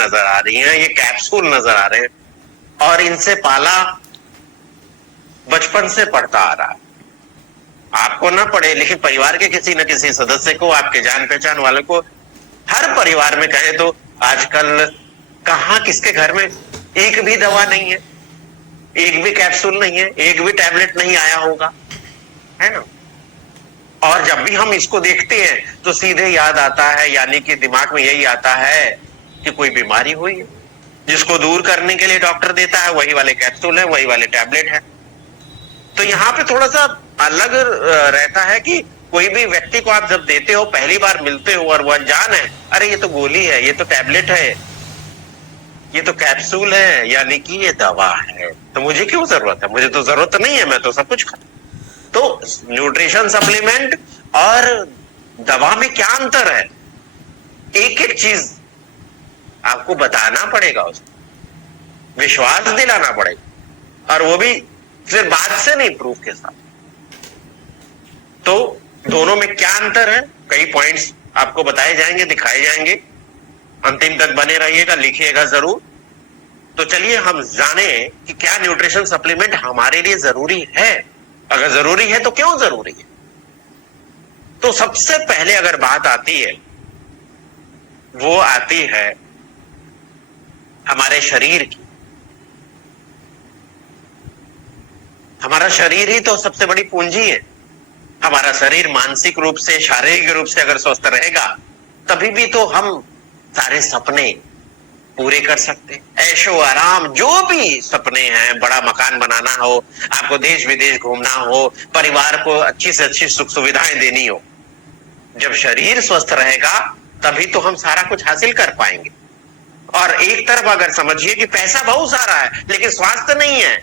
नजर आ रही हैं, ये कैप्सूल नजर आ रहे हैं और इनसे पाला बचपन से पड़ता आ रहा है। आपको ना पड़े लेकिन परिवार के किसी न किसी सदस्य को, आपके जान पहचान वाले को, हर परिवार में कहे तो आजकल कहाँ किसके घर में एक भी दवा नहीं है, एक भी कैप्सूल नहीं है, एक भी टैबलेट नहीं आया होगा, है ना। और जब भी हम इसको देखते हैं तो सीधे याद आता है, यानी कि दिमाग में यही आता है कि कोई बीमारी हुई है, जिसको दूर करने के लिए डॉक्टर देता है वही वाले कैप्सूल है, वही वाले टैबलेट है। तो यहाँ पे थोड़ा सा अलग रहता है कि कोई भी व्यक्ति को आप जब देते हो, पहली बार मिलते हो और वो अनजान है, अरे ये तो गोली है, ये तो टैबलेट है, ये तो कैप्सूल है, यानी कि ये दवा है, तो मुझे क्यों जरूरत है, मुझे तो जरूरत नहीं है, मैं तो सब कुछ खाता। तो न्यूट्रिशन सप्लीमेंट और दवा में क्या अंतर है, एक एक चीज आपको बताना पड़ेगा, उसको विश्वास दिलाना पड़ेगा, और वो भी सिर्फ बात से नहीं, प्रूफ के साथ। तो दोनों में क्या अंतर है, कई पॉइंट्स आपको बताए जाएंगे, दिखाए जाएंगे, अंतिम तक बने रहिएगा, लिखिएगा जरूर। तो चलिए हम जाने कि क्या न्यूट्रिशन सप्लीमेंट हमारे लिए जरूरी है, अगर जरूरी है तो क्यों जरूरी है। तो सबसे पहले अगर बात आती है, वो आती है हमारे शरीर की। हमारा शरीर ही तो सबसे बड़ी पूंजी है। हमारा शरीर मानसिक रूप से, शारीरिक रूप से अगर स्वस्थ रहेगा, तभी भी तो हम सारे सपने पूरे कर सकते हैं। ऐशो आराम जो भी सपने हैं, बड़ा मकान बनाना हो, आपको देश विदेश घूमना हो, परिवार को अच्छी से अच्छी सुख सुविधाएं देनी हो, जब शरीर स्वस्थ रहेगा तभी तो हम सारा कुछ हासिल कर पाएंगे। और एक तरफ अगर समझिए कि पैसा बहुत सारा है लेकिन स्वास्थ्य नहीं है,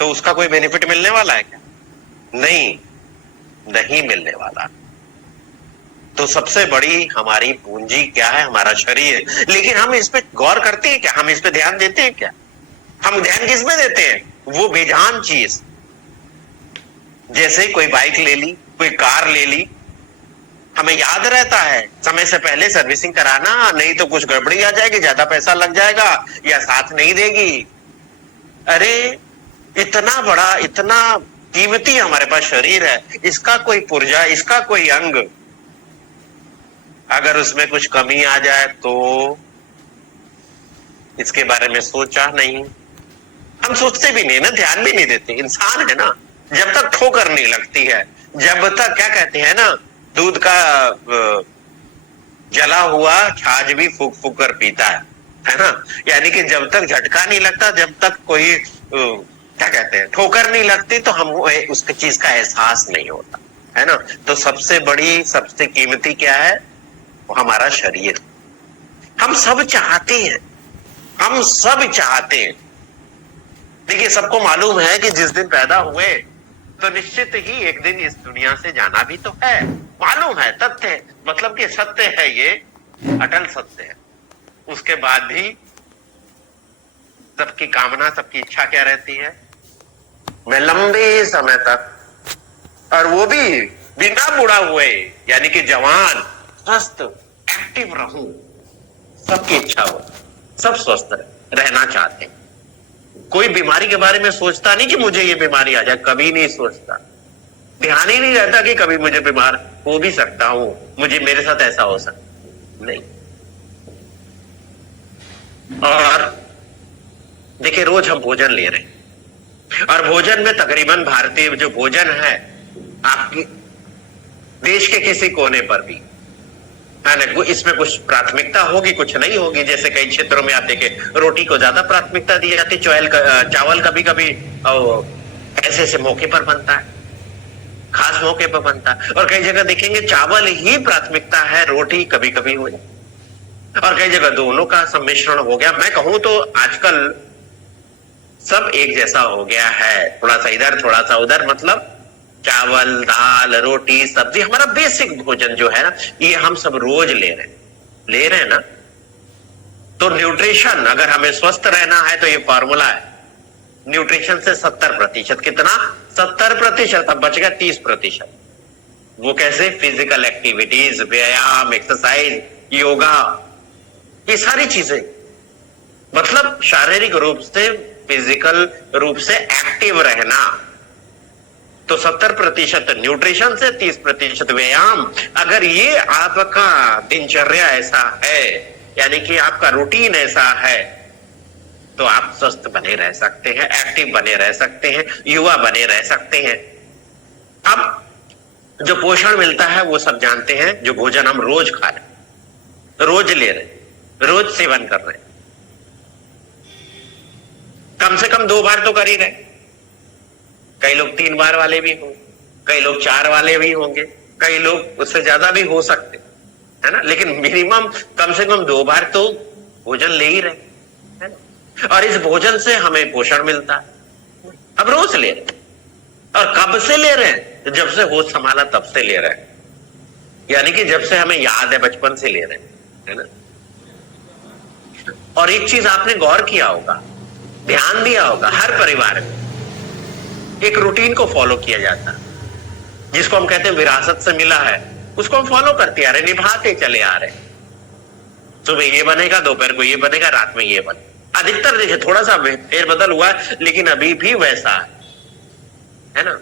तो उसका कोई बेनिफिट मिलने वाला है क्या? नहीं मिलने वाला। तो सबसे बड़ी हमारी पूंजी क्या है? हमारा शरीर। लेकिन हम इस पे गौर करते हैं क्या? हम इस पे ध्यान देते हैं क्या? हम ध्यान किस में देते हैं? वो बेजान चीज, जैसे कोई बाइक ले ली, कोई कार ले ली, हमें याद रहता है समय से पहले सर्विसिंग कराना, नहीं तो कुछ गड़बड़ी आ जाएगी, ज्यादा पैसा लग जाएगा या साथ नहीं देगी। अरे इतना बड़ा, इतना कीमती हमारे पास शरीर है, इसका कोई पुर्जा, इसका कोई अंग अगर उसमें कुछ कमी आ जाए तो इसके बारे में सोचा नहीं। हम सोचते भी नहीं ना, ध्यान भी नहीं देते। इंसान है ना, जब तक ठोकर नहीं लगती है, जब तक, क्या कहते हैं ना, दूध का जला हुआ छाछ भी फूक फूक कर पीता है ना। यानी कि जब तक झटका नहीं लगता, जब तक कोई क्या कहते हैं, ठोकर नहीं लगती, तो हम उसकी चीज का एहसास नहीं होता है ना। तो सबसे बड़ी, सबसे कीमती क्या है? वो हमारा शरीर। हम सब चाहते हैं, हम सब चाहते हैं। देखिए, सबको मालूम है कि जिस दिन पैदा हुए तो निश्चित ही एक दिन इस दुनिया से जाना भी तो है, मालूम है, तथ्य है, मतलब कि सत्य है, ये अटल सत्य है। उसके बाद भी सबकी कामना, सबकी इच्छा क्या रहती है? मैं लंबे समय तक, और वो भी बिना बुढ़ा हुए, यानी कि जवान, स्वस्थ, एक्टिव रहूं। सबकी इच्छा हो, सब स्वस्थ रहना चाहते हैं। कोई बीमारी के बारे में सोचता नहीं कि मुझे ये बीमारी आ जाए, कभी नहीं सोचता। ध्यान ही नहीं रहता कि कभी मुझे बीमार हो भी सकता हूं, मुझे, मेरे साथ ऐसा हो सकता नहीं। और देखिए, रोज हम भोजन ले रहे हैं, और भोजन में तकरीबन भारतीय जो भोजन है, आपकी देश के किसी कोने पर भी है ना, इसमें कुछ प्राथमिकता होगी, कुछ नहीं होगी। जैसे कई क्षेत्रों में आते के रोटी को ज्यादा प्राथमिकता दी जाती, चावल कभी कभी ऐसे ऐसे मौके पर बनता है, खास मौके पर बनता है। और कई जगह देखेंगे चावल ही प्राथमिकता है, रोटी कभी कभी हो जाए। और कई जगह दोनों का सम्मिश्रण हो गया। मैं कहूं तो आजकल सब एक जैसा हो गया है, थोड़ा सा इधर थोड़ा सा उधर, मतलब चावल, दाल, रोटी, सब्जी, हमारा बेसिक भोजन जो है ना, ये हम सब रोज ले रहे हैं ना। तो न्यूट्रिशन, अगर हमें स्वस्थ रहना है तो ये फॉर्मूला है, न्यूट्रिशन से 70%। कितना? 70%। अब बच गया 30%। वो कैसे? फिजिकल एक्टिविटीज, व्यायाम, एक्सरसाइज, योगा, ये सारी चीजें, मतलब शारीरिक रूप से, फिजिकल रूप से एक्टिव रहना। तो 70% न्यूट्रिशन से 30% व्यायाम। अगर ये आपका दिनचर्या ऐसा है, यानी कि आपका रूटीन ऐसा है, तो आप स्वस्थ बने रह सकते हैं, एक्टिव बने रह सकते हैं, युवा बने रह सकते हैं। अब जो पोषण मिलता है वो सब जानते हैं, जो भोजन हम रोज खा रहे, रोज ले रहे, रोज सेवन कर रहे, कम से कम 2 बार तो कर ही रहे। कई लोग 3 बार वाले भी होंगे, कई लोग 4 वाले भी होंगे, कई लोग उससे ज्यादा भी हो सकते, है ना, लेकिन मिनिमम कम से कम 2 बार तो भोजन ले ही रहे, है ना। और इस भोजन से हमें पोषण मिलता है, अब रोज ले रहे। और कब से ले रहे हैं? तो जब से होश संभाला तब से ले रहे हैं, यानी कि जब से हमें याद है बचपन से ले रहे हैं, है ना। और एक चीज आपने गौर किया होगा, ध्यान दिया होगा, हर परिवार में एक रूटीन को फॉलो किया जाता है, जिसको हम कहते हैं विरासत से मिला है, उसको हम फॉलो करते आ रहे, निभाते चले आ रहे। सुबह ये बनेगा, दोपहर को ये बनेगा, रात में ये बनेगा। अधिकतर देखिए थोड़ा सा फेरबदल हुआ है, लेकिन अभी भी वैसा है ना।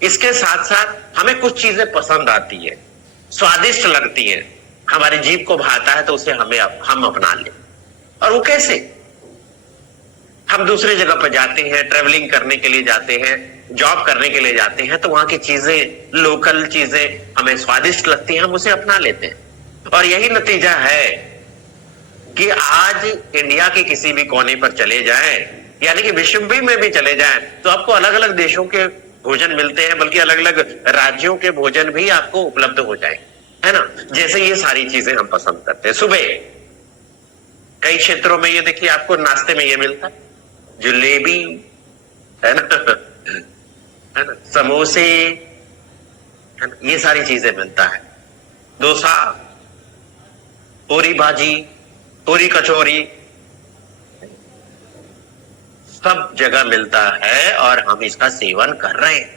इसके साथ साथ हमें कुछ चीजें पसंद आती है, स्वादिष्ट लगती है, हमारी जीभ को भाता है, तो उसे हम अपना ले। और वो कैसे? हम दूसरे जगह पर जाते हैं, ट्रेवलिंग करने के लिए जाते हैं, जॉब करने के लिए जाते हैं, तो वहां की चीजें, लोकल चीजें हमें स्वादिष्ट लगती हैं, हम उसे अपना लेते हैं। और यही नतीजा है कि आज इंडिया के किसी भी कोने पर चले जाएं, यानी कि विश्व में भी चले जाएं, तो आपको अलग अलग देशों के भोजन मिलते हैं, बल्कि अलग अलग राज्यों के भोजन भी आपको उपलब्ध हो जाए, है ना। जैसे ये सारी चीजें हम पसंद करते हैं। सुबह कई क्षेत्रों में ये देखिए आपको नाश्ते में ये मिलता है, जलेबी, है ना, है ना, समोसे, है ना, ये सारी चीजें मिलता है, डोसा, पूरी भाजी, पूरी कचौरी, सब जगह मिलता है और हम इसका सेवन कर रहे हैं।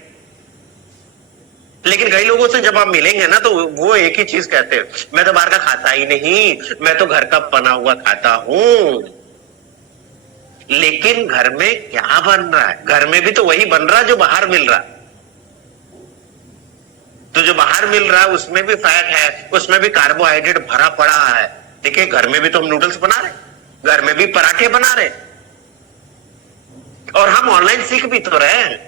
लेकिन कई लोगों से जब आप मिलेंगे ना, तो वो एक ही चीज कहते हैं, मैं तो बाहर का खाता ही नहीं, मैं तो घर का बना हुआ खाता हूं। लेकिन घर में क्या बन रहा है? घर में भी तो वही बन रहा है जो बाहर मिल रहा है। तो जो बाहर मिल रहा है उसमें भी फैट है, उसमें भी कार्बोहाइड्रेट भरा पड़ा है। देखिए घर में भी तो हम नूडल्स बना रहे, घर में भी पराठे बना रहे, और हम ऑनलाइन सीख भी तो रहे हैं।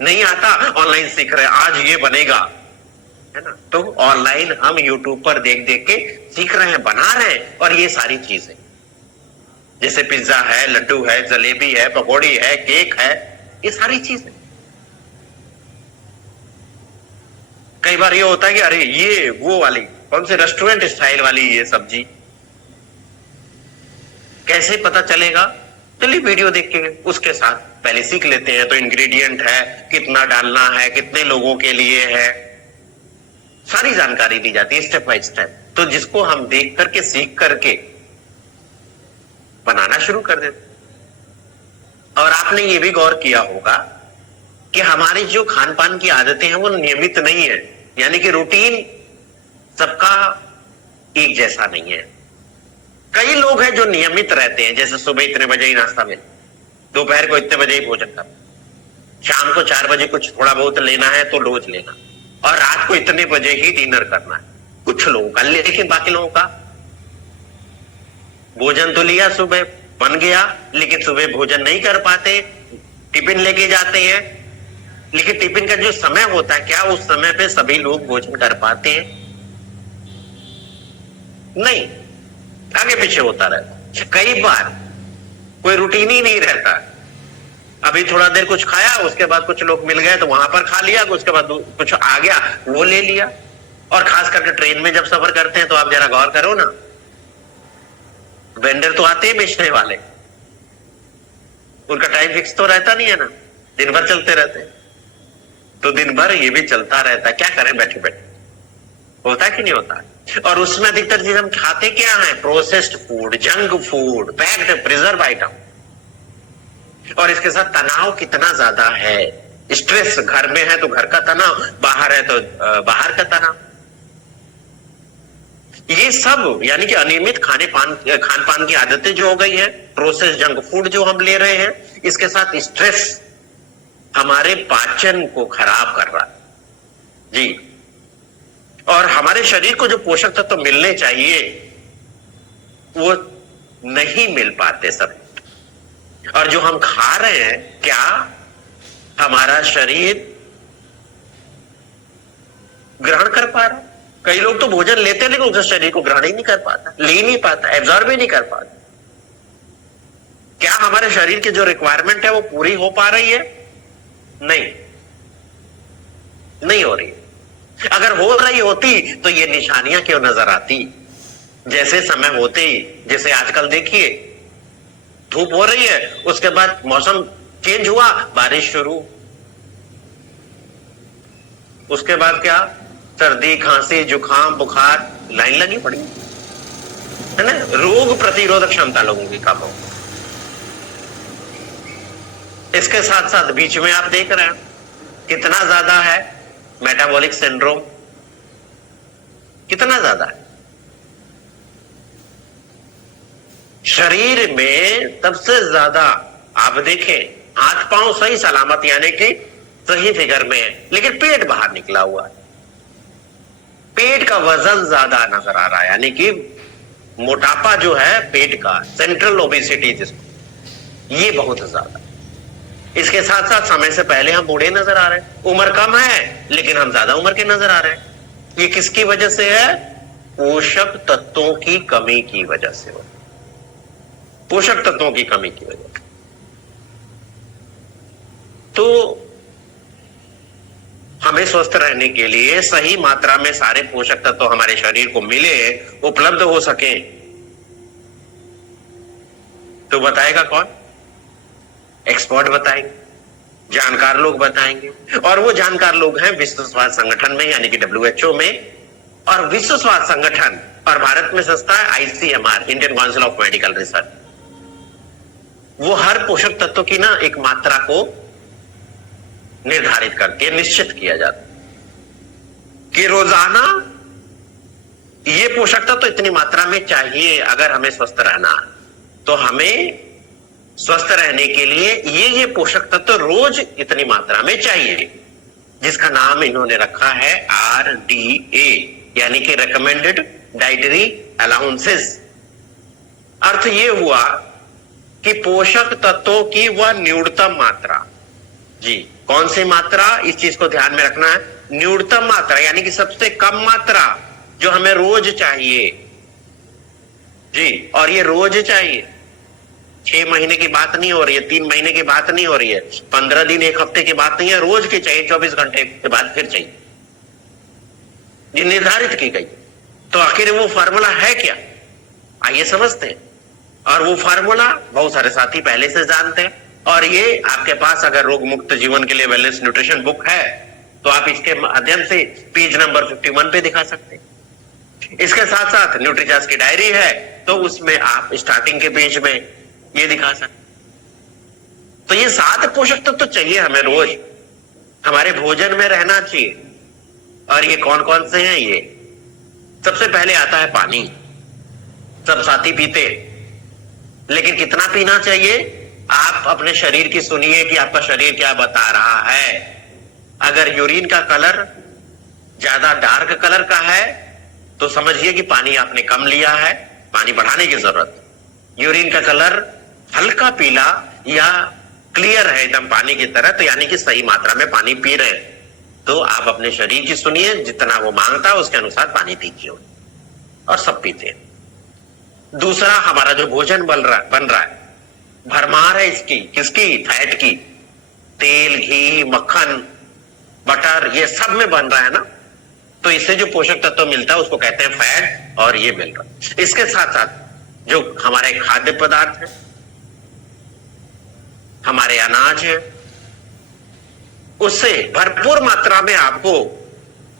नहीं आता, ऑनलाइन सीख रहे, आज ये बनेगा, है ना। तो ऑनलाइन हम यूट्यूब पर देख देख के सीख रहे हैं, बना रहे हैं। और ये सारी चीजें जैसे पिज्जा है, लड्डू है, जलेबी है, पकौड़ी है, केक है, ये सारी चीजें। कई बार ये होता है कि अरे ये वो वाली कौन से रेस्टोरेंट स्टाइल वाली ये सब्जी, कैसे पता चलेगा? चलिए वीडियो देख के उसके साथ पहले सीख लेते हैं। तो इंग्रेडिएंट है, कितना डालना है, कितने लोगों के लिए है, सारी जानकारी दी जाती है स्टेप बाय स्टेप। तो जिसको हम देख करके, सीख करके बनाना शुरू कर देते। और आपने ये भी गौर किया होगा कि हमारी जो खान पान की आदतें हैं वो नियमित नहीं है, यानी कि रूटीन सबका एक जैसा नहीं है। कई लोग हैं जो नियमित रहते हैं, जैसे सुबह इतने बजे ही नाश्ता मिले, दोपहर को इतने बजे ही भोजन करना, शाम को 4 बजे कुछ थोड़ा बहुत लेना है तो रोज लेना, और रात को इतने बजे ही डिनर करना है कुछ लोगों का। लेकिन बाकी लोगों का भोजन तो लिया, सुबह बन गया, लेकिन सुबह भोजन नहीं कर पाते, टिफिन लेके जाते हैं। लेकिन टिफिन का जो समय होता है, क्या उस समय पे सभी लोग भोजन कर पाते हैं? नहीं, आगे पीछे होता रहता। कई बार कोई रूटीन ही नहीं रहता। अभी थोड़ा देर कुछ खाया, उसके बाद कुछ लोग मिल गए तो वहां पर खा लिया, उसके बाद कुछ आ गया वो ले लिया। और खास करके ट्रेन में जब सफर करते हैं तो आप जरा गौर करो ना, वेंडर तो आते हैं बेचने वाले, उनका टाइम फिक्स तो रहता नहीं है ना, दिन भर चलते रहते हैं। तो दिन भर ये भी चलता रहता है, क्या करें बैठे बैठे, होता है कि नहीं होता? और उसमें अधिकतर चीज हम खाते क्या है? Processed food, junk food, packed preserve item. और इसके साथ तनाव कितना ज्यादा है, स्ट्रेस। घर में है तो घर का तनाव, बाहर है तो बाहर का तनाव। ये सब यानी कि अनियमित खान पान की आदतें जो हो गई है, प्रोसेस जंक फूड जो हम ले रहे हैं, इसके साथ स्ट्रेस हमारे पाचन को खराब कर रहा है जी। और हमारे शरीर को जो पोषक तत्व तो मिलने चाहिए वो नहीं मिल पाते सब। और जो हम खा रहे हैं, क्या हमारा शरीर ग्रहण कर पा रहा है? कई लोग तो भोजन लेते हैं लेकिन उसके शरीर को ग्रहण ही नहीं कर पाता, ले नहीं पाता, एब्जॉर्ब ही नहीं कर पाता। क्या हमारे शरीर की जो रिक्वायरमेंट है वो पूरी हो पा रही है? नहीं हो रही। अगर हो रही होती तो ये निशानियां क्यों नजर आती? जैसे समय होते ही, जैसे आजकल देखिए धूप हो रही है, उसके बाद मौसम चेंज हुआ, बारिश शुरू, उसके बाद क्या, सर्दी, खांसी, जुकाम, बुखार, लाइन लगी पड़ी है ना। रोग प्रतिरोधक क्षमता लोगों की कम हो। इसके साथ साथ बीच में आप देख रहे हैं कितना ज्यादा है मेटाबॉलिक सिंड्रोम, कितना ज्यादा है। शरीर में सबसे ज्यादा आप देखें हाथ पांव सही सलामत यानी कि सही फिगर में है, लेकिन पेट बाहर निकला हुआ है। पेट का वजन ज्यादा नजर आ रहा है, यानी कि मोटापा जो है पेट का, सेंट्रल ओबेसिटी जिसको, ये बहुत ज्यादा। इसके साथ साथ समय से पहले हम बूढ़े नजर आ रहे हैं। उम्र कम है लेकिन हम ज्यादा उम्र के नजर आ रहे हैं। ये किसकी वजह से है? पोषक तत्वों की कमी की वजह से हो, पोषक तत्वों की कमी की वजह से। तो हमें स्वस्थ रहने के लिए सही मात्रा में सारे पोषक तत्व हमारे शरीर को मिले, उपलब्ध हो सके, तो बताएगा कौन? एक्सपर्ट बताएंगे, जानकार लोग बताएंगे। और वो जानकार लोग हैं विश्व स्वास्थ्य संगठन में यानी कि WHO में, और विश्व स्वास्थ्य संगठन और भारत में संस्था है ICMR, Indian council of medical research. वो हर पोषक तत्व की ना एक मात्रा को निर्धारित करके निश्चित किया जाता कि रोजाना ये पोषक तत्व इतनी मात्रा में चाहिए। अगर हमें स्वस्थ रहना तो हमें स्वस्थ रहने के लिए ये पोषक तत्व रोज इतनी मात्रा में चाहिए, जिसका नाम इन्होंने रखा है RDA यानी कि रिकमेंडेड डाइटरी अलाउंसेस। अर्थ ये हुआ कि पोषक तत्वों की वह न्यूनतम मात्रा, जी कौन सी मात्रा, इस चीज को ध्यान में रखना है। न्यूनतम मात्रा यानी कि सबसे कम मात्रा जो हमें रोज चाहिए जी, और ये रोज चाहिए। 6 महीने की बात नहीं हो रही है, 3 महीने की बात नहीं हो रही है, 15 दिन 1 हफ्ते की बात नहीं है, रोज की चाहिए, 24 घंटे के बाद फिर चाहिए, ये निर्धारित की गई। तो आखिर वो फार्मूला है क्या, आइए समझते हैं। और वो फार्मूला बहुत सारे साथी पहले से जानते हैं, और ये आपके पास अगर रोग मुक्त जीवन के लिए वेलनेस न्यूट्रिशन बुक है तो आप इसके माध्यम से पेज नंबर 51 पे दिखा सकते हैं। इसके साथ साथ न्यूट्रीचार्ज की डायरी है तो उसमें आप स्टार्टिंग के पेज में ये दिखा सकते। तो ये 7 पोषक तत्व तो चाहिए हमें रोज, हमारे भोजन में रहना चाहिए। और ये कौन कौन से हैं? ये सबसे पहले आता है पानी। सब साथी पीते, लेकिन कितना पीना चाहिए? आप अपने शरीर की सुनिए कि आपका शरीर क्या बता रहा है। अगर यूरिन का कलर ज्यादा डार्क कलर का है तो समझिए कि पानी आपने कम लिया है, पानी बढ़ाने की जरूरत। यूरिन का कलर हल्का पीला या क्लियर है एकदम पानी की तरह, तो यानी कि सही मात्रा में पानी पी रहे हैं। तो आप अपने शरीर की सुनिए, जितना वो मांगता है उसके अनुसार पानी पीजिए, और सब पीते हैं। दूसरा, हमारा जो भोजन बन रहा है, भरमार है इसकी, किसकी? फैट की। तेल, घी, मक्खन, बटर, ये सब में बन रहा है ना, तो इससे जो पोषक तत्व मिलता है उसको कहते हैं फैट, और ये मिल रहा है। इसके साथ साथ जो हमारे खाद्य पदार्थ है, हमारे अनाज है, उससे भरपूर मात्रा में आपको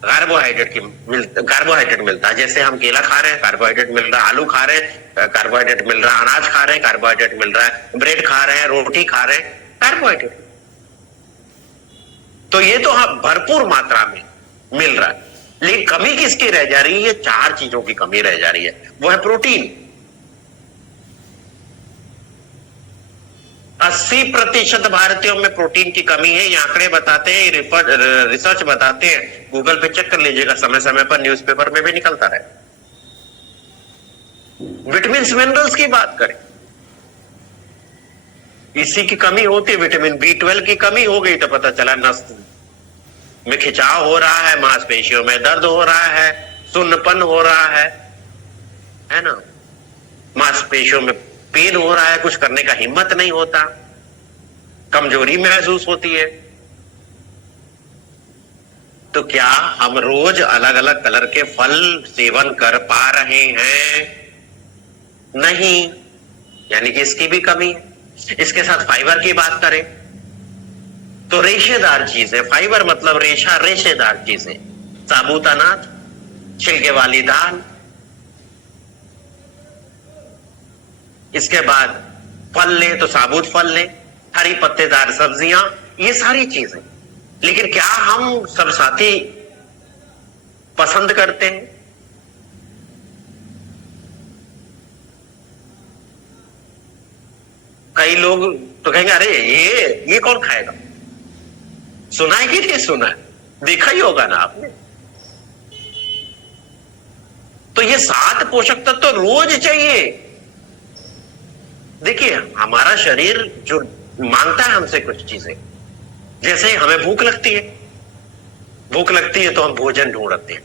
कार्बोहाइड्रेट मिलता है। जैसे हम केला खा रहे हैं, कार्बोहाइड्रेट मिल रहा है, आलू खा रहे हैं, कार्बोहाइड्रेट मिल रहा है, अनाज खा रहे हैं, कार्बोहाइड्रेट मिल रहा है, ब्रेड खा रहे हैं, रोटी खा रहे हैं, कार्बोहाइड्रेट। तो ये तो हाँ भरपूर मात्रा में मिल रहा है। लेकिन कमी किसकी रह जा रही है? 4 चीजों की कमी रह जा रही है। वो है प्रोटीन। 80% भारतीयों में प्रोटीन की कमी है, ये आंकड़े बताते हैं, रिसर्च बताते हैं। गूगल पे चेक कर लीजिएगा, समय समय पर न्यूज़पेपर में भी निकलता रहे। विटामिन मिनरल्स की बात करें, इसी की कमी होती है। विटामिन B12 की कमी हो गई तो पता चला नस में खिंचाव हो रहा है, मांसपेशियों में दर्द हो रहा है, सुन्नपन हो रहा है ना, मांसपेशियों में पेन हो रहा है, कुछ करने का हिम्मत नहीं होता, कमजोरी महसूस होती है। तो क्या हम रोज अलग अलग कलर के फल सेवन कर पा रहे हैं? नहीं, यानी कि इसकी भी कमी है। इसके साथ फाइबर की बात करें तो रेशेदार चीजें, फाइबर मतलब रेशा, रेशेदार चीजें, साबुत अनाज, छिलके वाली दाल, इसके बाद फल ले तो साबुत फल ले, हरी पत्तेदार सब्जियां, ये सारी चीजें। लेकिन क्या हम सब साथी पसंद करते हैं? कई लोग तो कहेंगे अरे ये कौन खाएगा? सुना है कि नहीं सुना है? देखा ही होगा ना आपने। तो ये 7 पोषक तत्व तो रोज चाहिए। देखिए, हमारा शरीर जो मांगता है हमसे कुछ चीजें, जैसे हमें भूख लगती है, भूख लगती है तो हम भोजन ढूंढते हैं।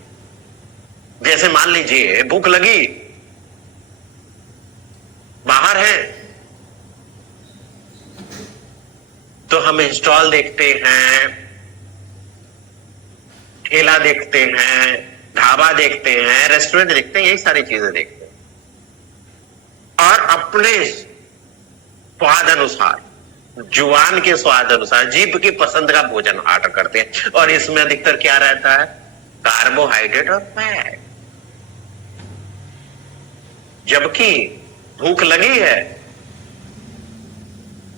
जैसे मान लीजिए भूख लगी, बाहर है तो हम स्टॉल देखते हैं, ठेला देखते हैं, ढाबा देखते हैं, रेस्टोरेंट देखते हैं, यही सारी चीजें देखते हैं और अपने स्वाद अनुसार, जुबान के स्वाद अनुसार, जीभ की पसंद का भोजन ऑर्डर करते हैं। और इसमें अधिकतर क्या रहता है? कार्बोहाइड्रेट और फैट। जबकि भूख लगी है,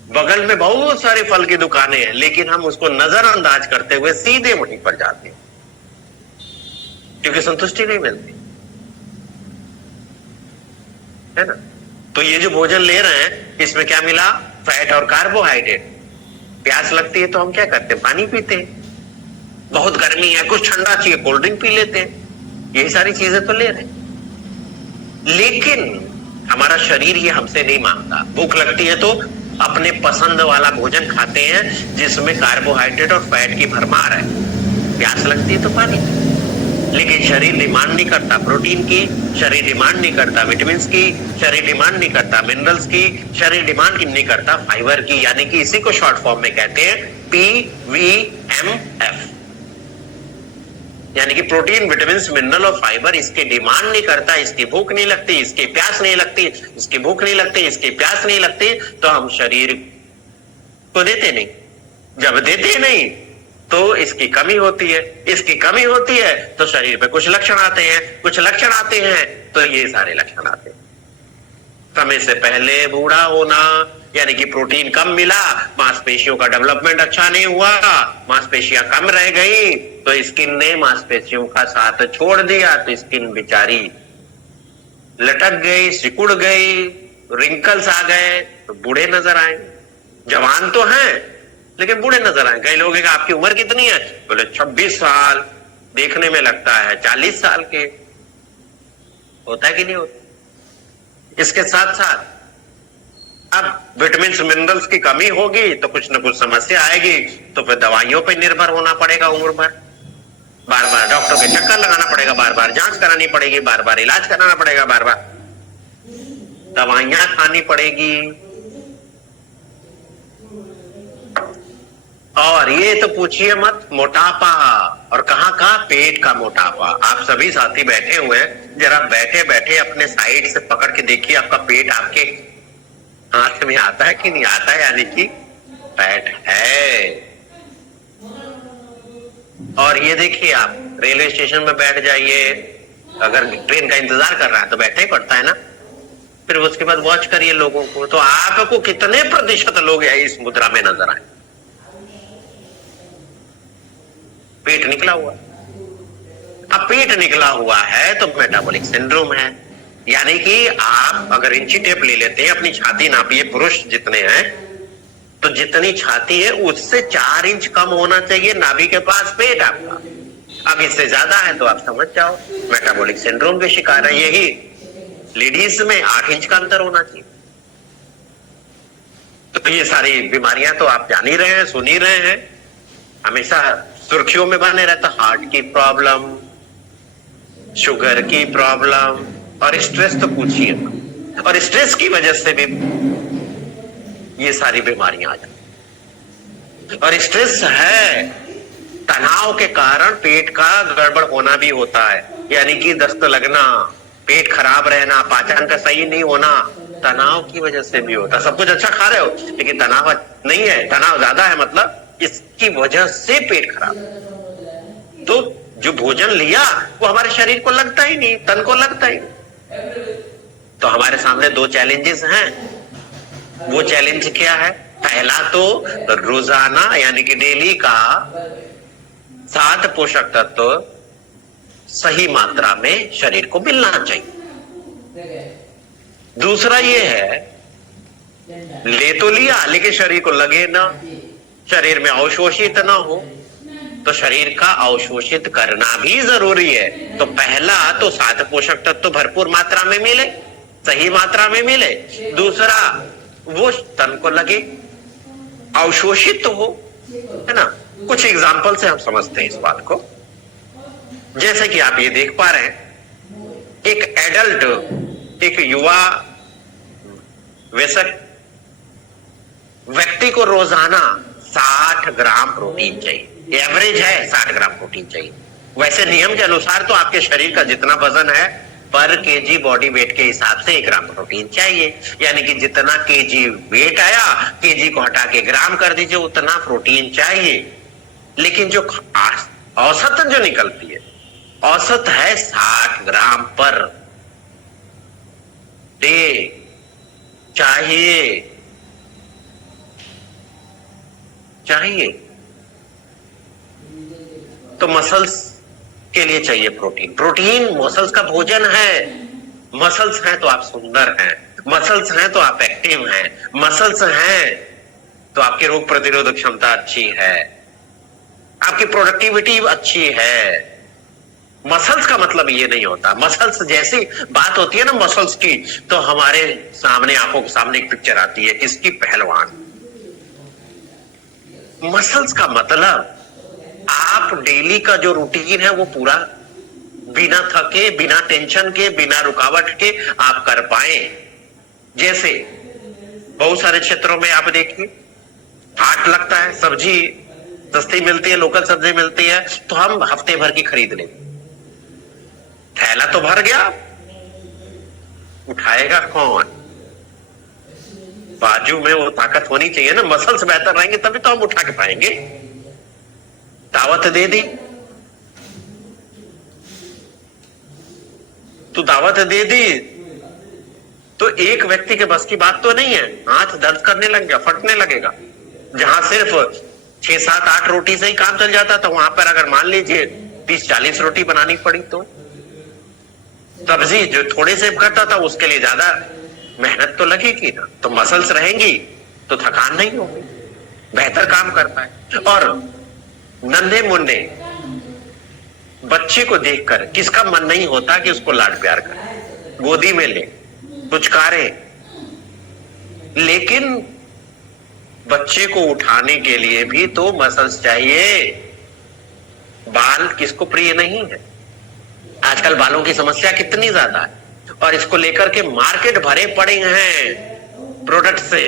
बगल में बहुत सारे फल की दुकानें हैं, लेकिन हम उसको नजरअंदाज करते हुए सीधे वहीं पर जाते हैं क्योंकि संतुष्टि नहीं मिलती है ना। तो ये जो भोजन ले रहे हैं, इसमें क्या मिला? फैट और कार्बोहाइड्रेट। प्यास लगती है तो हम क्या करते हैं? पानी पीते हैं। बहुत गर्मी है, कुछ ठंडा चाहिए, कोल्ड ड्रिंक पी लेते हैं। यही सारी चीजें तो ले रहे हैं, लेकिन हमारा शरीर ये हमसे नहीं मांगता। भूख लगती है तो अपने पसंद वाला भोजन खाते हैं जिसमें कार्बोहाइड्रेट और फैट की भरमार है। प्यास लगती है तो पानी, लेकिन शरीर डिमांड नहीं करता प्रोटीन की, शरीर डिमांड नहीं करता विटामिन की, शरीर डिमांड नहीं करता मिनरल्स की, शरीर डिमांड नहीं करता फाइबर की। यानी कि इसी को शॉर्ट फॉर्म में कहते हैं PVMF, यानी कि प्रोटीन, विटामिन, मिनरल और फाइबर इसकी डिमांड नहीं करता, इसकी भूख नहीं लगती, इसकी प्यास नहीं लगती, इसकी भूख नहीं लगती, इसकी प्यास नहीं लगती, तो हम शरीर को देते नहीं। जब देते नहीं तो इसकी कमी होती है, इसकी कमी होती है तो शरीर पे कुछ लक्षण आते हैं, कुछ लक्षण आते हैं तो ये सारे लक्षण आते हैं। समय से पहले बूढ़ा होना, यानी कि प्रोटीन कम मिला, मांसपेशियों का डेवलपमेंट अच्छा नहीं हुआ, मांसपेशियां कम रह गई तो स्किन ने मांसपेशियों का साथ छोड़ दिया, तो स्किन बेचारी लटक गई, सिकुड़ गई, रिंकल्स आ गए तो बूढ़े नजर आए। जवान तो हैं लेकिन बूढ़े नजर आए। कई लोग हैं, आपकी उम्र कितनी है? बोले 26 साल, देखने में लगता है 40 साल के। होता है कि नहीं होता? इसके साथ साथ अब विटामिन मिनरल्स की कमी होगी तो कुछ ना कुछ समस्या आएगी, तो फिर दवाइयों पर निर्भर होना पड़ेगा उम्र भर। बार बार डॉक्टर के चक्कर लगाना पड़ेगा, बार बार जांच करानी पड़ेगी, बार बार इलाज कराना पड़ेगा, बार बार दवाइयां खानी पड़ेगी। और ये तो पूछिए मत, मोटापा, और कहां का? पेट का मोटापा। आप सभी साथी बैठे हुए हैं, जरा बैठे बैठे अपने साइड से पकड़ के देखिए, आपका पेट आपके हाथ में आता है कि नहीं आता है, यानी कि फैट है। और ये देखिए, आप रेलवे स्टेशन में बैठ जाइए, अगर ट्रेन का इंतजार कर रहा है तो बैठना ही पड़ता है ना, फिर उसके बाद वॉच करिए लोगों को, तो आपको कितने प्रतिशत लोग इस मुद्रा में नजर आए? पेट निकला हुआ। अब पेट निकला हुआ है तो मेटाबॉलिक सिंड्रोम है, यानी कि आप अगर इंची टेप ले लेते हैं, अपनी छाती नापिए, पुरुष जितने हैं तो जितनी छाती है उससे 4 इंच कम होना चाहिए नाभि के पास पेट आपका। अब इससे ज्यादा है तो आप समझ जाओ मेटाबॉलिक सिंड्रोम के शिकार है। यही लेडीज में 8 इंच का अंतर होना चाहिए। तो ये सारी बीमारियां तो आप जान ही रहे हैं, सुन ही रहे हैं, हमेशा सुर्खियों में बने रहता। हार्ट की प्रॉब्लम, शुगर की प्रॉब्लम, और स्ट्रेस तो पूछिए, और स्ट्रेस की वजह से भी ये सारी बीमारियां आ जाती। और स्ट्रेस है, तनाव के कारण पेट का गड़बड़ होना भी होता है, यानी कि दस्त लगना, पेट खराब रहना, पाचन का सही नहीं होना, तनाव की वजह से भी होता। सब कुछ अच्छा खा रहे हो लेकिन तनाव नहीं है, तनाव ज्यादा है, मतलब इसकी वजह से पेट खराब। तो जो भोजन लिया वो हमारे शरीर को लगता ही नहीं, तन को लगता ही नहीं। तो हमारे सामने 2 चैलेंजेस हैं। वो चैलेंज क्या है? पहला तो रोजाना यानी कि डेली का 7 पोषक तत्व सही मात्रा में शरीर को मिलना चाहिए। दूसरा ये है, ले तो लिया लेकिन शरीर को लगे ना, शरीर में अवशोषित ना हो, तो शरीर का अवशोषित करना भी जरूरी है। तो पहला तो 7 पोषक तत्व तो भरपूर मात्रा में मिले, सही मात्रा में मिले। दूसरा वो तन को लगे, अवशोषित हो, है ना। कुछ एग्जाम्पल से हम समझते हैं इस बात को। जैसे कि आप ये देख पा रहे हैं, एक एडल्ट, एक युवा वयस्क व्यक्ति को रोजाना 60 ग्राम प्रोटीन चाहिए। एवरेज है 60 ग्राम प्रोटीन चाहिए। वैसे नियम के अनुसार तो आपके शरीर का जितना वजन है पर केजी बॉडी वेट के हिसाब से 1 ग्राम प्रोटीन चाहिए, यानी कि जितना केजी वेट आया केजी को हटा के ग्राम कर दीजिए, उतना प्रोटीन चाहिए। लेकिन जो औसत जो निकलती है, औसत है 60 ग्राम पर डे चाहिए। तो मसल्स के लिए चाहिए प्रोटीन। प्रोटीन मसल्स का भोजन है। मसल्स हैं तो आप सुंदर हैं, मसल्स हैं तो आप एक्टिव हैं, मसल्स हैं तो आपकी रोग प्रतिरोधक क्षमता अच्छी है, आपकी प्रोडक्टिविटी अच्छी है। मसल्स का मतलब ये नहीं होता, मसल्स जैसी बात होती है ना मसल्स की, तो हमारे सामने, आंखों के सामने एक पिक्चर आती है, किसकी? पहलवान। मसल्स का मतलब आप डेली का जो रूटीन है वो पूरा बिना थके, बिना टेंशन के, बिना रुकावट के आप कर पाए। जैसे बहुत सारे क्षेत्रों में आप देखिए, हाट लगता है, सब्जी सस्ती मिलती है, लोकल सब्जी मिलती है, तो हम हफ्ते भर की खरीद लेते। थैला तो भर गया, उठाएगा कौन? बाजू में वो ताकत होनी चाहिए ना, मसल्स बेहतर रहेंगे तभी तो हम उठा के पाएंगे। दावत दे दी तो दावत दे दी तो एक व्यक्ति के बस की बात तो नहीं है, हाथ दर्द करने लग गया, फटने लगेगा। जहां सिर्फ 6, 7, 8 रोटी से ही काम चल जाता था, वहां पर अगर मान लीजिए 30, 40 रोटी बनानी पड़ी तो सब्जी जो थोड़े से करता था उसके लिए ज्यादा मेहनत तो लगेगी ना। तो मसल्स रहेंगी तो थकान नहीं होगी, बेहतर काम कर पाए। और नन्हे मुन्ने बच्चे को देखकर किसका मन नहीं होता कि उसको लाड प्यार करे, गोदी में ले, पुचकारे। लेकिन बच्चे को उठाने के लिए भी तो मसल्स चाहिए। बाल किसको प्रिय नहीं है? आजकल बालों की समस्या कितनी ज्यादा है, और इसको लेकर के मार्केट भरे पड़े हैं प्रोडक्ट से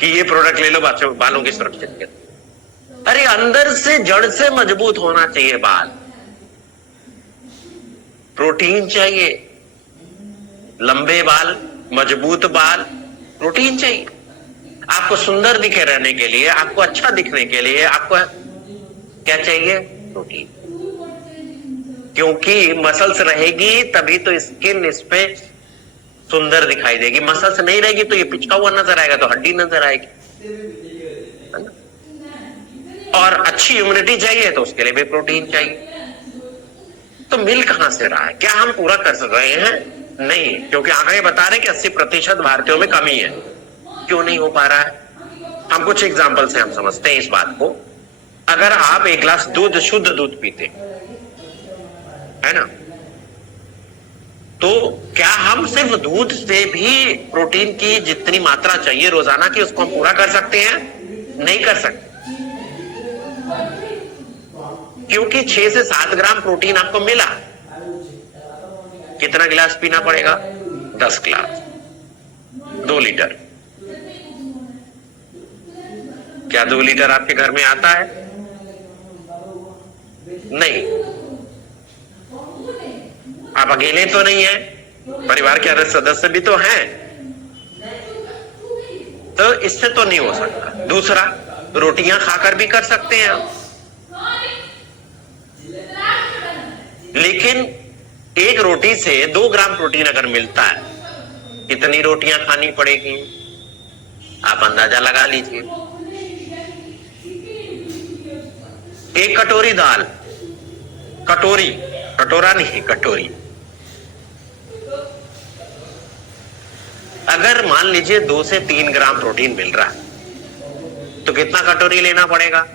कि ये प्रोडक्ट ले लो बालों की सुरक्षित के। अरे अंदर से, जड़ से मजबूत होना चाहिए बाल। प्रोटीन चाहिए, लंबे बाल, मजबूत बाल, प्रोटीन चाहिए। आपको सुंदर दिखे रहने के लिए, आपको अच्छा दिखने के लिए आपको क्या चाहिए? प्रोटीन। क्योंकि मसल्स रहेगी तभी तो स्किन इस पे सुंदर दिखाई देगी। मसल्स नहीं रहेगी तो ये पिचका हुआ नजर आएगा, तो हड्डी नजर आएगी। और अच्छी इम्यूनिटी चाहिए तो उसके लिए भी प्रोटीन चाहिए। तो मिल कहां से रहा है? क्या हम पूरा कर रहे हैं? नहीं, क्योंकि आंकड़े बता रहे हैं कि 80% भारतीयों में कमी है। क्यों नहीं हो पा रहा है? हम कुछ एग्जाम्पल से हम समझते हैं इस बात को। अगर आप एक गिलास दूध, शुद्ध दूध पीते है ना, तो क्या हम सिर्फ दूध से भी प्रोटीन की जितनी मात्रा चाहिए रोजाना की उसको हम पूरा कर सकते हैं? नहीं कर सकते, क्योंकि 6 से 7 ग्राम प्रोटीन आपको मिला। कितना गिलास पीना पड़ेगा? 10 गिलास, 2 लीटर। क्या 2 लीटर आपके घर में आता है? नहीं। आप अकेले तो नहीं है, परिवार के अन्य सदस्य भी तो हैं, तो इससे तो नहीं हो सकता। दूसरा, रोटियां खाकर भी कर सकते हैं आप, लेकिन एक रोटी से 2 ग्राम प्रोटीन अगर मिलता है, कितनी रोटियां खानी पड़ेगी आप अंदाजा लगा लीजिए। एक कटोरी दाल, कटोरी, कटोरा नहीं, कटोरी, अगर मान लीजिए 2 से 3 ग्राम प्रोटीन मिल रहा है तो कितना कटोरी लेना पड़ेगा?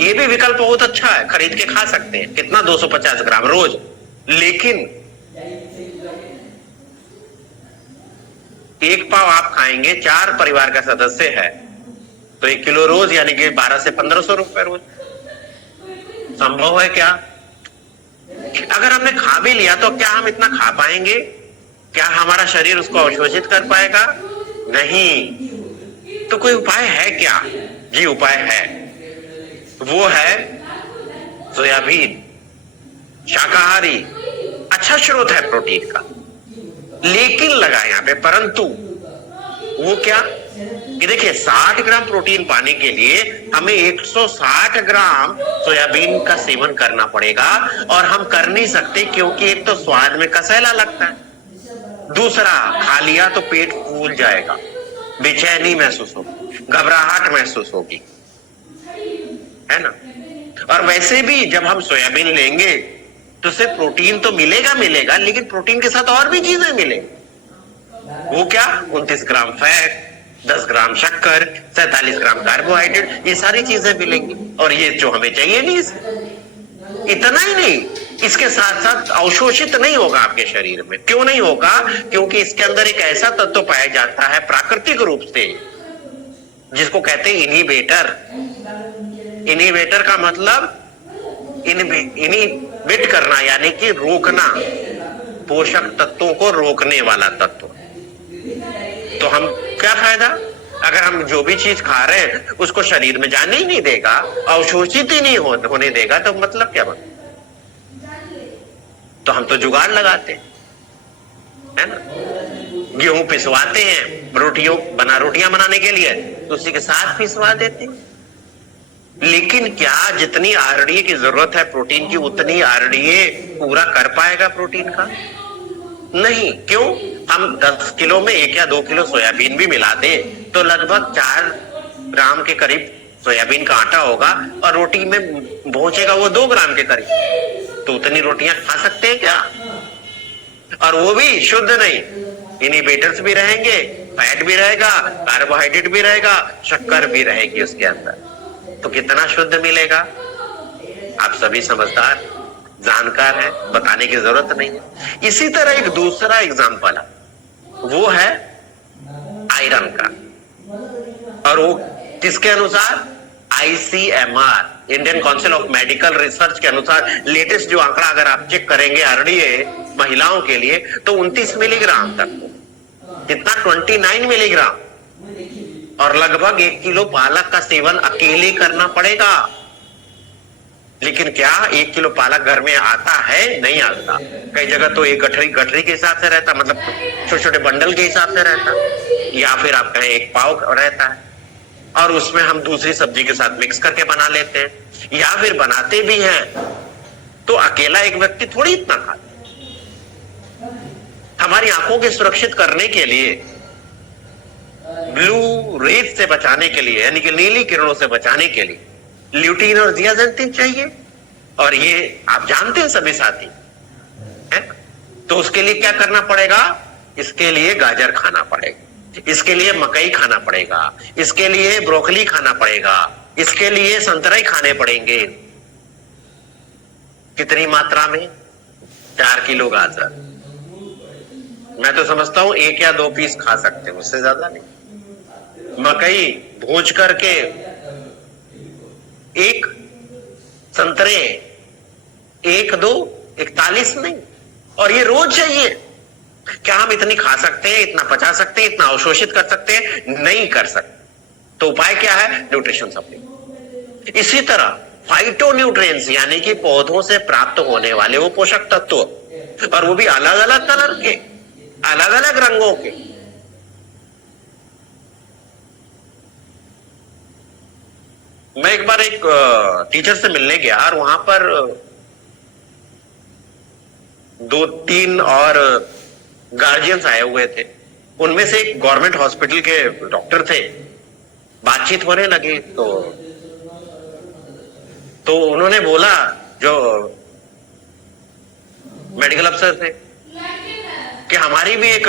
ये भी विकल्प बहुत अच्छा है, खरीद के खा सकते हैं। कितना? 250 ग्राम रोज। लेकिन एक पाव आप खाएंगे, 4 परिवार का सदस्य है तो 1 किलो रोज, यानी कि 1200 से 1500 रुपए रोज। संभव है क्या? अगर हमने खा भी लिया तो क्या हम इतना खा पाएंगे? क्या हमारा शरीर उसको अवशोषित कर पाएगा? नहीं। तो कोई उपाय है क्या? जी, उपाय है। वो है सोयाबीन। शाकाहारी अच्छा स्रोत है प्रोटीन का, लेकिन लगा यहां पे परंतु। वो क्या कि देखिए, 60 ग्राम प्रोटीन पाने के लिए हमें 160 ग्राम सोयाबीन का सेवन करना पड़ेगा, और हम कर नहीं सकते क्योंकि एक तो स्वाद में कसैला लगता है, दूसरा खा लिया तो पेट फूल जाएगा, बेचैनी महसूस होगी, घबराहट महसूस होगी, है ना। और वैसे भी जब हम सोयाबीन लेंगे तो सिर्फ प्रोटीन तो मिलेगा, लेकिन प्रोटीन के साथ और भी चीजें मिलेंगी। वो क्या? 29 ग्राम फैट, 10 ग्राम शक्कर, 47 ग्राम कार्बोहाइड्रेट, ये सारी चीजें मिलेंगी, और ये जो हमें चाहिए नहीं। इतना ही नहीं, इसके साथ साथ अवशोषित नहीं होगा आपके शरीर में। क्यों नहीं होगा? क्योंकि इसके अंदर एक ऐसा तत्व पाया जाता है प्राकृतिक रूप से, जिसको कहते हैं इनहिबिटर। इनहिबिटर का मतलब इनहिबिट करना, यानी कि रोकना, पोषक तत्वों को रोकने वाला तत्व। तो हम क्या फायदा? अगर हम जो भी चीज खा रहे हैं उसको शरीर में जाने ही नहीं देगा, अवशोषित ही नहीं होने देगा, तो मतलब क्या बन? तो हम तो जुगाड़ लगाते हैं, है ना। गेहूं पिसवाते हैं रोटियां बनाने के लिए, तो उसी के साथ पिसवा देते हैं। लेकिन क्या जितनी आरडीए की जरूरत है प्रोटीन की, उतनी आरडीए पूरा कर पाएगा प्रोटीन का? नहीं। क्यों? हम 10 किलो में 1 या 2 किलो सोयाबीन भी मिला दे तो लगभग 4 ग्राम के करीब सोयाबीन का आटा होगा, और रोटी में पहुंचेगा वो 2 ग्राम के करीब। तो उतनी रोटियां खा सकते हैं क्या? और वो भी शुद्ध नहीं, इनहिबिटर्स भी रहेंगे, फैट भी रहेगा, कार्बोहाइड्रेट भी रहेगा, शक्कर भी रहेगी उसके अंदर। तो कितना शुद्ध मिलेगा? आप सभी समझदार, जानकार है, बताने की जरूरत नहीं है। इसी तरह एक दूसरा एग्जांपल है, वो है आयरन का, और वो किसके अनुसार? ICMR, Indian council of medical research के अनुसार लेटेस्ट जो आंकड़ा अगर आप चेक करेंगे आरडीए महिलाओं के लिए, तो 29 मिलीग्राम तक। कितना? 29 मिलीग्राम। और लगभग 1 किलो पालक का सेवन अकेले करना पड़ेगा। लेकिन क्या 1 किलो पालक घर में आता है? नहीं आता। कई जगह तो एक गठरी के हिसाब से रहता, मतलब छोटे छोटे बंडल के हिसाब से रहता, या फिर आप कहें 1 पाव रहता है, और उसमें हम दूसरी सब्जी के साथ मिक्स करके बना लेते हैं, या फिर बनाते भी हैं तो अकेला एक व्यक्ति थोड़ी इतना खाता। हमारी आंखों के सुरक्षित करने के लिए, ब्लू रेज से बचाने के लिए, यानी कि नीली किरणों से बचाने के लिए ल्यूटीन और जियाजेंथिन चाहिए। और ये आप जानते हैं सभी साथी है। तो उसके लिए क्या करना पड़ेगा? इसके लिए गाजर खाना पड़ेगा, इसके लिए मकई खाना पड़ेगा, इसके लिए ब्रोकली खाना पड़ेगा, इसके लिए संतरे खाने पड़ेंगे। कितनी मात्रा में? 4 किलो गाजर। मैं तो समझता हूं 1 या 2 पीस खा सकते हैं, उससे ज्यादा नहीं। मकई भूज करके 1, संतरे 1, 2, 41 नहीं। और ये रोज चाहिए। क्या हम इतनी खा सकते हैं, इतना पचा सकते हैं, इतना अवशोषित कर सकते हैं? नहीं कर सकते। तो उपाय क्या है? Nutrition supplement. इसी तरह फाइटोन्यूट्रिएंट्स यानी कि पौधों से प्राप्त होने वाले वो पोषक तत्व, और वो भी अलग अलग कलर के, अलग अलग रंगों के। मैं एक बार एक टीचर से मिलने गया और वहां पर 2-3 और गार्जियंस आए हुए थे। उनमें से एक गवर्नमेंट हॉस्पिटल के डॉक्टर थे। बातचीत होने लगी तो उन्होंने बोला, जो मेडिकल अफसर थे, कि हमारी भी एक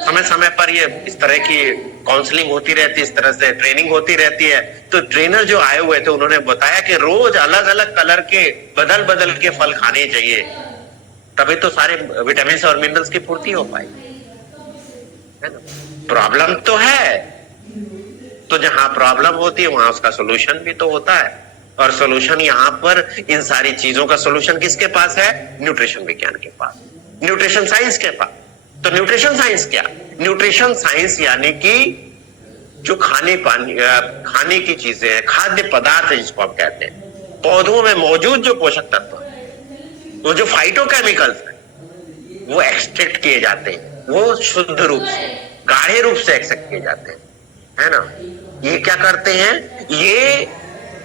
समय समय पर ये इस तरह की काउंसलिंग होती रहती है, इस तरह से ट्रेनिंग होती रहती है। तो ट्रेनर जो आए हुए थे उन्होंने बताया कि रोज अलग अलग कलर के बदल बदल के फल खाने चाहिए, तभी तो सारे विटामिन और मिनरल्स की पूर्ति हो पाएगी। प्रॉब्लम तो है, तो जहां प्रॉब्लम होती है वहां उसका सोल्यूशन भी तो होता है। और सोल्यूशन यहां पर इन सारी चीजों का सोल्यूशन किसके पास है? न्यूट्रिशन विज्ञान के पास, न्यूट्रिशन साइंस के पास। तो न्यूट्रिशन साइंस क्या? न्यूट्रिशन साइंस यानी कि जो खाने की चीजें हैं, खाद्य पदार्थ है जिसको हम कहते हैं, पौधों में मौजूद जो पोषक तत्व है, वो जो फाइटोकेमिकल्स है, वो एक्सट्रैक्ट किए जाते हैं, वो शुद्ध रूप से, गाढ़े रूप से एक्सट्रैक्ट किए जाते हैं, है ना। ये क्या करते हैं? ये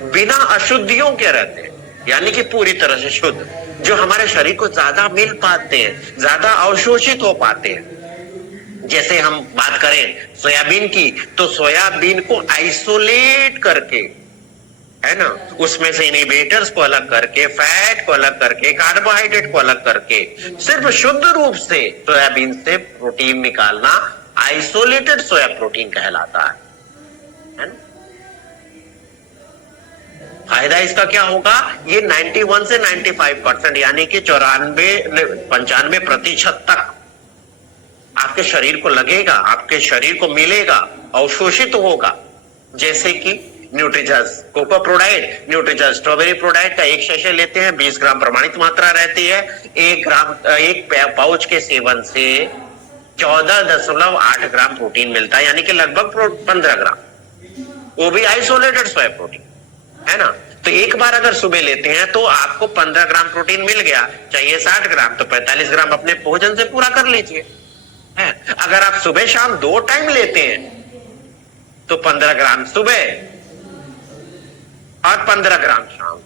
बिना अशुद्धियों के रहते हैं, यानी कि पूरी तरह से शुद्ध, जो हमारे शरीर को ज्यादा मिल पाते हैं, ज्यादा अवशोषित हो पाते हैं। जैसे हम बात करें सोयाबीन की, तो सोयाबीन को आइसोलेट करके, है ना, उसमें से इनहिबिटर्स को अलग करके, फैट को अलग करके, कार्बोहाइड्रेट को अलग करके, सिर्फ शुद्ध रूप से सोयाबीन से प्रोटीन निकालना आइसोलेटेड सोया प्रोटीन कहलाता है ना। फायदा इसका क्या होगा? ये 91 से 95% यानी कि 95% तक आपके शरीर को लगेगा, आपके शरीर को मिलेगा, अवशोषित होगा। जैसे कि न्यूट्रीजस कोको प्रोडाइट, न्यूट्रीजस स्ट्रॉबेरी प्रोडाइट का 1 सैशे लेते हैं, 20 ग्राम प्रमाणित मात्रा रहती है। 1 पाउच के सेवन से 14.8 ग्राम प्रोटीन मिलता है, यानी कि लगभग 15 ग्राम, वो भी आइसोलेटेड सोया प्रोटीन, है ना। तो एक बार अगर सुबह लेते हैं तो आपको 15 ग्राम प्रोटीन मिल गया। चाहिए 60 ग्राम, तो 45 ग्राम अपने भोजन से पूरा कर लीजिए, है। अगर आप सुबह शाम 2 टाइम लेते हैं तो 15 ग्राम सुबह और 15 ग्राम शाम।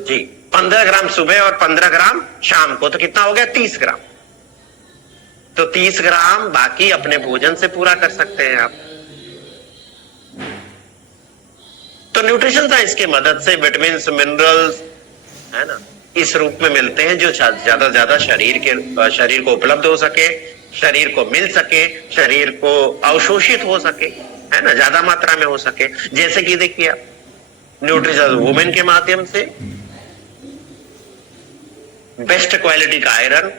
जी, 15 ग्राम सुबह और 15 ग्राम शाम को, तो कितना हो गया? 30 ग्राम। तो 30 ग्राम बाकी अपने भोजन से पूरा कर सकते हैं आप। तो न्यूट्रिशन साइंस की मदद से विटामिन मिनरल्स, है ना, इस रूप में मिलते हैं जो ज्यादा से ज्यादा शरीर को उपलब्ध हो सके, शरीर को मिल सके, शरीर को अवशोषित हो सके, है ना, ज्यादा मात्रा में हो सके। जैसे कि देखिए न्यूट्रिशन वुमेन के माध्यम से बेस्ट क्वालिटी का आयरन,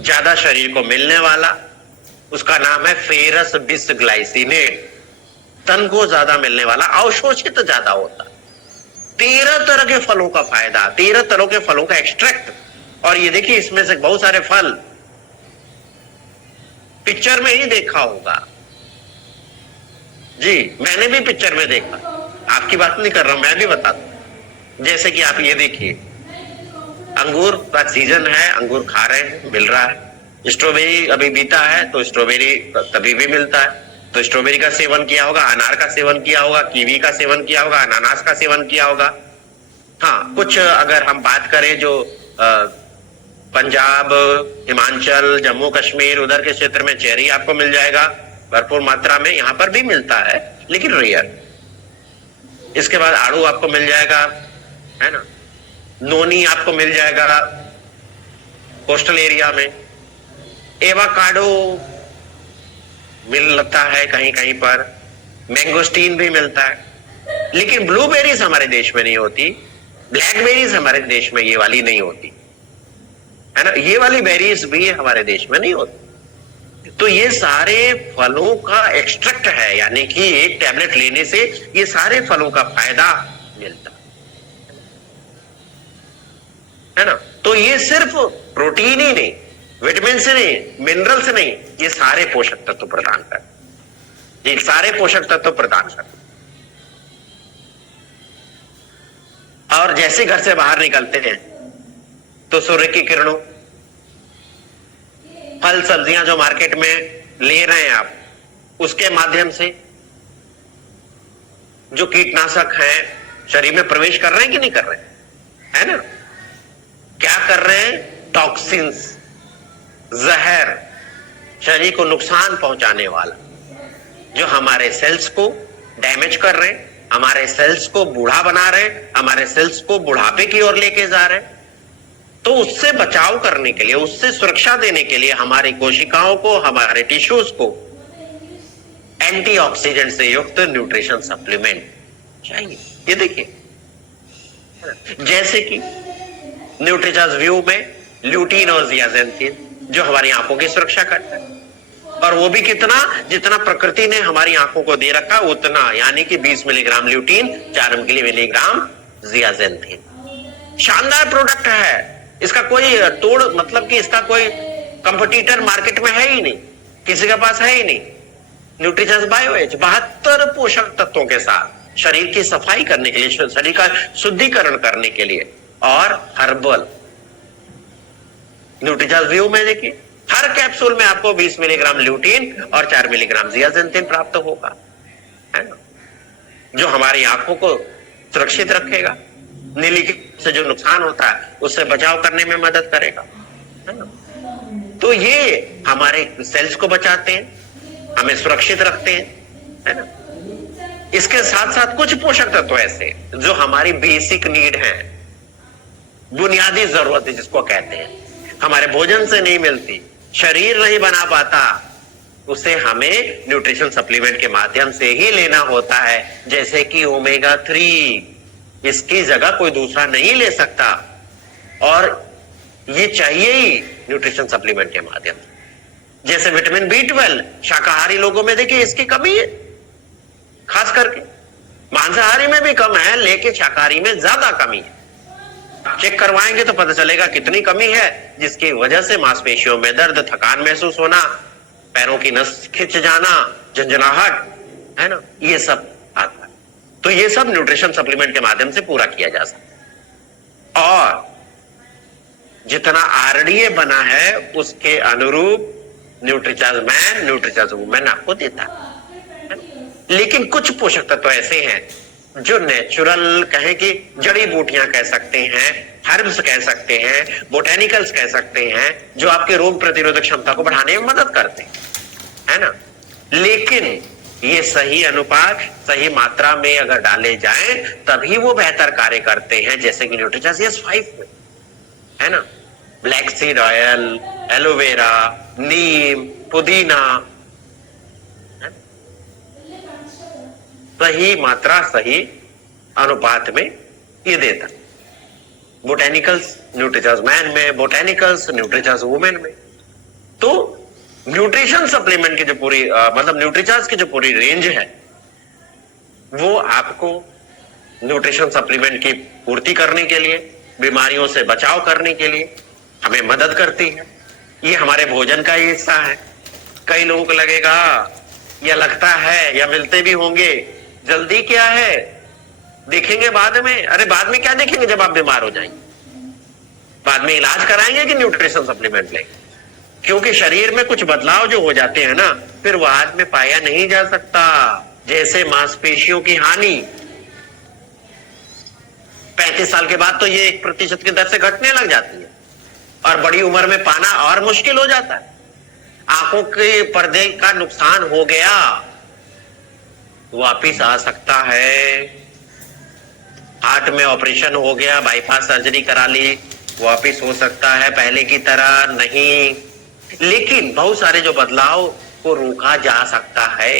ज्यादा शरीर को मिलने वाला, उसका नाम है फेरस बिसग्लाइसिनेट, तन को ज्यादा मिलने वाला, अवशोषित ज्यादा होता। 13 तरह के फलों का फायदा, 13 तरह के फलों का एक्सट्रैक्ट। और ये देखिए इसमें से बहुत सारे फल पिक्चर में ही देखा होगा। जी, मैंने भी पिक्चर में देखा, आपकी बात नहीं कर रहा हूं, मैं भी बता दूं। जैसे कि आप ये देखिए, अंगूर का सीजन है, अंगूर खा रहे हैं, मिल रहा है। स्ट्रॉबेरी अभी बीता है तो स्ट्रॉबेरी तभी भी मिलता है, तो स्ट्रॉबेरी का सेवन किया होगा, अनार का सेवन किया होगा, कीवी का सेवन किया होगा, अनानास का सेवन किया होगा। हाँ, कुछ अगर हम बात करें जो पंजाब, हिमाचल, जम्मू कश्मीर, उधर के क्षेत्र में चेरी आपको मिल जाएगा भरपूर मात्रा में, यहां पर भी मिलता है लेकिन रेयर। इसके बाद आड़ू आपको मिल जाएगा, है ना, नोनी आपको मिल जाएगा कोस्टल एरिया में, एवाकाडो मिलता है कहीं कहीं पर, मैंगोस्टीन भी मिलता है, लेकिन ब्लूबेरीज हमारे देश में नहीं होती, ब्लैकबेरीज हमारे देश में ये वाली नहीं होती, है ना, ये वाली बेरीज भी हमारे देश में नहीं होती। तो ये सारे फलों का एक्सट्रैक्ट है, यानी कि एक टैबलेट लेने से ये सारे फलों का फायदा मिलता है ना। तो ये सिर्फ प्रोटीन ही नहीं, विटामिन से नहीं, मिनरल से नहीं, ये सारे पोषक तत्व प्रदान कर, ये सारे पोषक तत्व प्रदान कर। और जैसे घर से बाहर निकलते हैं तो सूर्य की किरणों, फल सब्जियां जो मार्केट में ले रहे हैं आप, उसके माध्यम से जो कीटनाशक हैं शरीर में प्रवेश कर रहे हैं कि नहीं कर रहे हैं, है ना, क्या कर रहे हैं, टॉक्सिन्स, जहर, शरीर को नुकसान पहुंचाने वाला, जो हमारे सेल्स को डैमेज कर रहे हैं, हमारे सेल्स को बूढ़ा बना रहे हैं, हमारे सेल्स को बुढ़ापे की ओर लेके जा रहे हैं। तो उससे बचाव करने के लिए, उससे सुरक्षा देने के लिए हमारी कोशिकाओं को, हमारे टिश्यूज को एंटीऑक्सीडेंट से युक्त न्यूट्रिशन सप्लीमेंट चाहिए। ये देखिए, जैसे कि न्यूट्रिचार्ज व्यू में ल्यूटीन और जियाजेंथिन जो हमारी आंखों की सुरक्षा करता है, और वो भी कितना, जितना प्रकृति ने हमारी आंखों को दे रखा उतना, यानी कि 20 मिलीग्राम ल्यूटीन, 4 मिलीग्राम जियाजेंथिन। शानदार प्रोडक्ट है, इसका कोई तोड़, मतलब कि इसका कोई कंपटीटर मार्केट में है ही नहीं, किसी के पास है ही नहीं। न्यूट्रिचर्स बायो एज 72 पोषक तत्वों के साथ शरीर की सफाई करने के लिए, शरीर का शुद्धिकरण करने के लिए, और हर्बल। न्यूट्रिचर्स व्यू में देखिए, हर कैप्सूल में आपको 20 मिलीग्राम ल्यूटीन और 4 मिलीग्राम जियाजेंथिन प्राप्त होगा, है ना, जो हमारी आंखों को सुरक्षित रखेगा, नीली से जो नुकसान होता है उससे बचाव करने में मदद करेगा, है ना। तो ये हमारे सेल्स को बचाते हैं, हमें सुरक्षित रखते हैं, है ना। इसके साथ साथ कुछ पोषक तत्व ऐसे जो हमारी बेसिक नीड है, बुनियादी जरूरत है जिसको कहते हैं, हमारे भोजन से नहीं मिलती, शरीर नहीं बना पाता, उसे हमें न्यूट्रिशन सप्लीमेंट के माध्यम से ही लेना होता है। जैसे कि ओमेगा 3, इसकी जगह कोई दूसरा नहीं ले सकता, और ये चाहिए ही न्यूट्रिशन सप्लीमेंट के माध्यम से। जैसे विटामिन B12 शाकाहारी लोगों में देखिए इसकी कमी है, खास करके मांसाहारी में भी कम है, लेकिन शाकाहारी में ज्यादा कमी है। चेक करवाएंगे तो पता चलेगा कितनी कमी है, जिसकी वजह से मांसपेशियों में दर्द, थकान महसूस होना, पैरों की नस खिंच जाना, झंझनाहट, है ना, ये सब आता है। तो ये सब न्यूट्रिशन सप्लीमेंट के माध्यम से पूरा किया जा सकता है, और जितना आरडीए बना है उसके अनुरूप न्यूट्रिचार्ज मैन, न्यूट्रिचार्ज वुमेन आपको देता है। लेकिन कुछ पोषक तत्व ऐसे हैं जो नेचुरल, कहें कि जड़ी बूटियां कह सकते हैं, हर्ब्स कह सकते हैं, बोटेनिकल्स कह सकते हैं, जो आपके रोग प्रतिरोधक क्षमता को बढ़ाने में मदद करते हैं, है ना। लेकिन ये सही अनुपात, सही मात्रा में अगर डाले जाएं तभी वो बेहतर कार्य करते हैं। जैसे कि न्यूट्रिचार्ज S5 में, है ना, ब्लैक सीड ऑयल, एलोवेरा, नीम, पुदीना, सही मात्रा, सही अनुपात में ये देता। बोटेनिकल्स न्यूट्रिचार्ज मैन में, बोटेनिकल्स न्यूट्रिचार्ज वुमेन में। तो न्यूट्रिशन सप्लीमेंट की जो पूरी मतलब न्यूट्रिचार्ज की जो पूरी रेंज है, वो आपको न्यूट्रिशन सप्लीमेंट की पूर्ति करने के लिए, बीमारियों से बचाव करने के लिए हमें मदद करती है। ये हमारे भोजन का ही हिस्सा है। कई लोगों को लगेगा या लगता है या मिलते भी होंगे, जल्दी क्या है, देखेंगे बाद में। अरे बाद में क्या देखेंगे जब आप बीमार हो जाएंगे? बाद में इलाज कराएंगे कि न्यूट्रिशन सप्लीमेंट लेंगे? क्योंकि शरीर में कुछ बदलाव जो हो जाते हैं ना, फिर बाद में पाया नहीं जा सकता। जैसे मांसपेशियों की हानि, 35 साल के बाद तो ये 1% की दर से घटने लग जाती है। और बड़ी उम्र में पाना और मुश्किल हो जाता है। आंखों के पर्दे का नुकसान हो गया, वापिस आ सकता है। हार्ट में ऑपरेशन हो गया, बाईपास सर्जरी करा ली, वापिस हो सकता है, पहले की तरह नहीं। लेकिन बहुत सारे जो बदलाव को रोका जा सकता है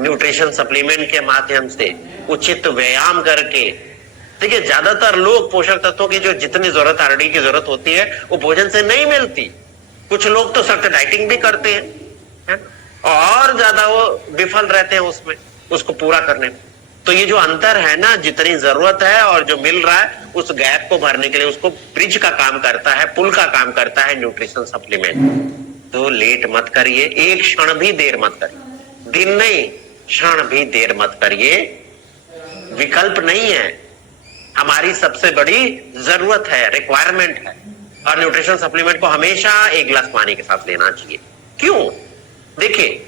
न्यूट्रिशन सप्लीमेंट के माध्यम से, उचित व्यायाम करके। देखिए, ज्यादातर लोग पोषक तत्वों की जो जितनी जरूरत आरडी की जरूरत होती है वो भोजन से नहीं मिलती। कुछ लोग तो सख्त डाइटिंग भी करते हैं, है? और ज्यादा वो विफल रहते हैं उसमें, उसको पूरा करने में। तो ये जो अंतर है ना, जितनी जरूरत है और जो मिल रहा है, उस गैप को भरने के लिए, उसको ब्रिज का काम करता है, पुल का काम करता है न्यूट्रिशन सप्लीमेंट। तो लेट मत करिए, एक क्षण भी देर मत करिए, दिन नहीं क्षण भी देर मत करिए। विकल्प नहीं है, हमारी सबसे बड़ी जरूरत है, रिक्वायरमेंट है। और न्यूट्रिशन सप्लीमेंट को हमेशा एक गिलास पानी के साथ लेना चाहिए। क्यों? देखिए,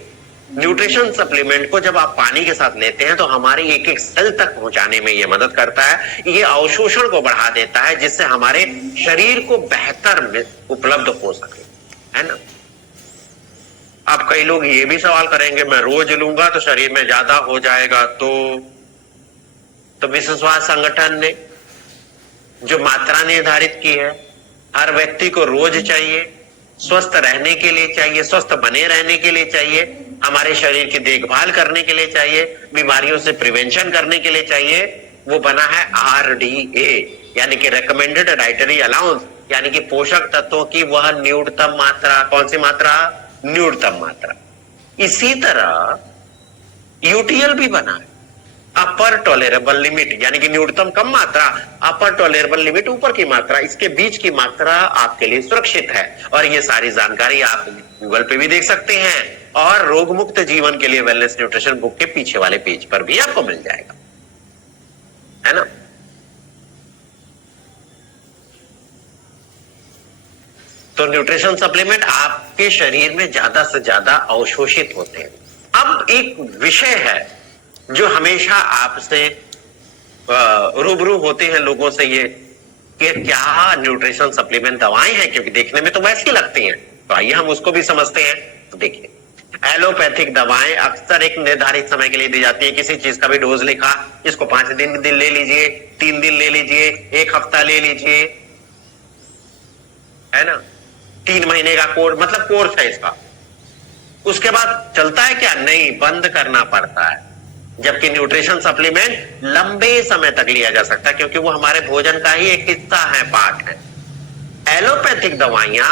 न्यूट्रिशन सप्लीमेंट को जब आप पानी के साथ लेते हैं तो हमारे एक एक सेल तक पहुंचाने में यह मदद करता है। ये अवशोषण को बढ़ा देता है, जिससे हमारे शरीर को बेहतर उपलब्ध हो सके, है ना। अब कई लोग ये भी सवाल करेंगे, मैं रोज लूंगा तो शरीर में ज्यादा हो जाएगा। तो विश्व स्वास्थ्य संगठन ने जो मात्रा निर्धारित की है, हर व्यक्ति को रोज चाहिए, स्वस्थ रहने के लिए चाहिए, स्वस्थ बने रहने के लिए चाहिए, हमारे शरीर की देखभाल करने के लिए चाहिए, बीमारियों से प्रिवेंशन करने के लिए चाहिए। वो बना है RDA, यानी कि रिकमेंडेड डाइटरी अलाउंस, यानी कि पोषक तत्वों की वह न्यूनतम मात्रा। कौन सी मात्रा? न्यूनतम मात्रा। इसी तरह UTL भी बना है, अपर टॉलरेबल लिमिट, यानी कि न्यूनतम कम मात्रा, अपर टॉलरेबल लिमिट ऊपर की मात्रा, इसके बीच की मात्रा आपके लिए सुरक्षित है। और ये सारी जानकारी आप गूगल पे भी देख सकते हैं, और रोग मुक्त जीवन के लिए वेलनेस न्यूट्रिशन बुक के पीछे वाले पेज पर भी आपको मिल जाएगा, है ना। तो न्यूट्रिशन सप्लीमेंट आपके शरीर में ज्यादा से ज्यादा अवशोषित होते हैं। अब एक विषय है जो हमेशा आपसे रूबरू होते हैं लोगों से, ये कि क्या न्यूट्रिशन सप्लीमेंट दवाएं हैं, क्योंकि देखने में तो वैसी लगती हैं। तो आइए हम उसको भी समझते हैं। तो देखिए, एलोपैथिक दवाएं अक्सर एक निर्धारित समय के लिए दी जाती है। किसी चीज का भी डोज लिखा, इसको 5 दिन ले लीजिए, 3 दिन ले लीजिए, 1 हफ्ता ले लीजिए, है ना। 3 महीने का कोर्स, मतलब कोर्स है इसका। उसके बाद चलता है क्या? नहीं, बंद करना पड़ता है। जबकि न्यूट्रिशन सप्लीमेंट लंबे समय तक लिया जा सकता है, क्योंकि वो हमारे भोजन का ही एक हिस्सा है, पार्ट है। एलोपैथिक दवाइयां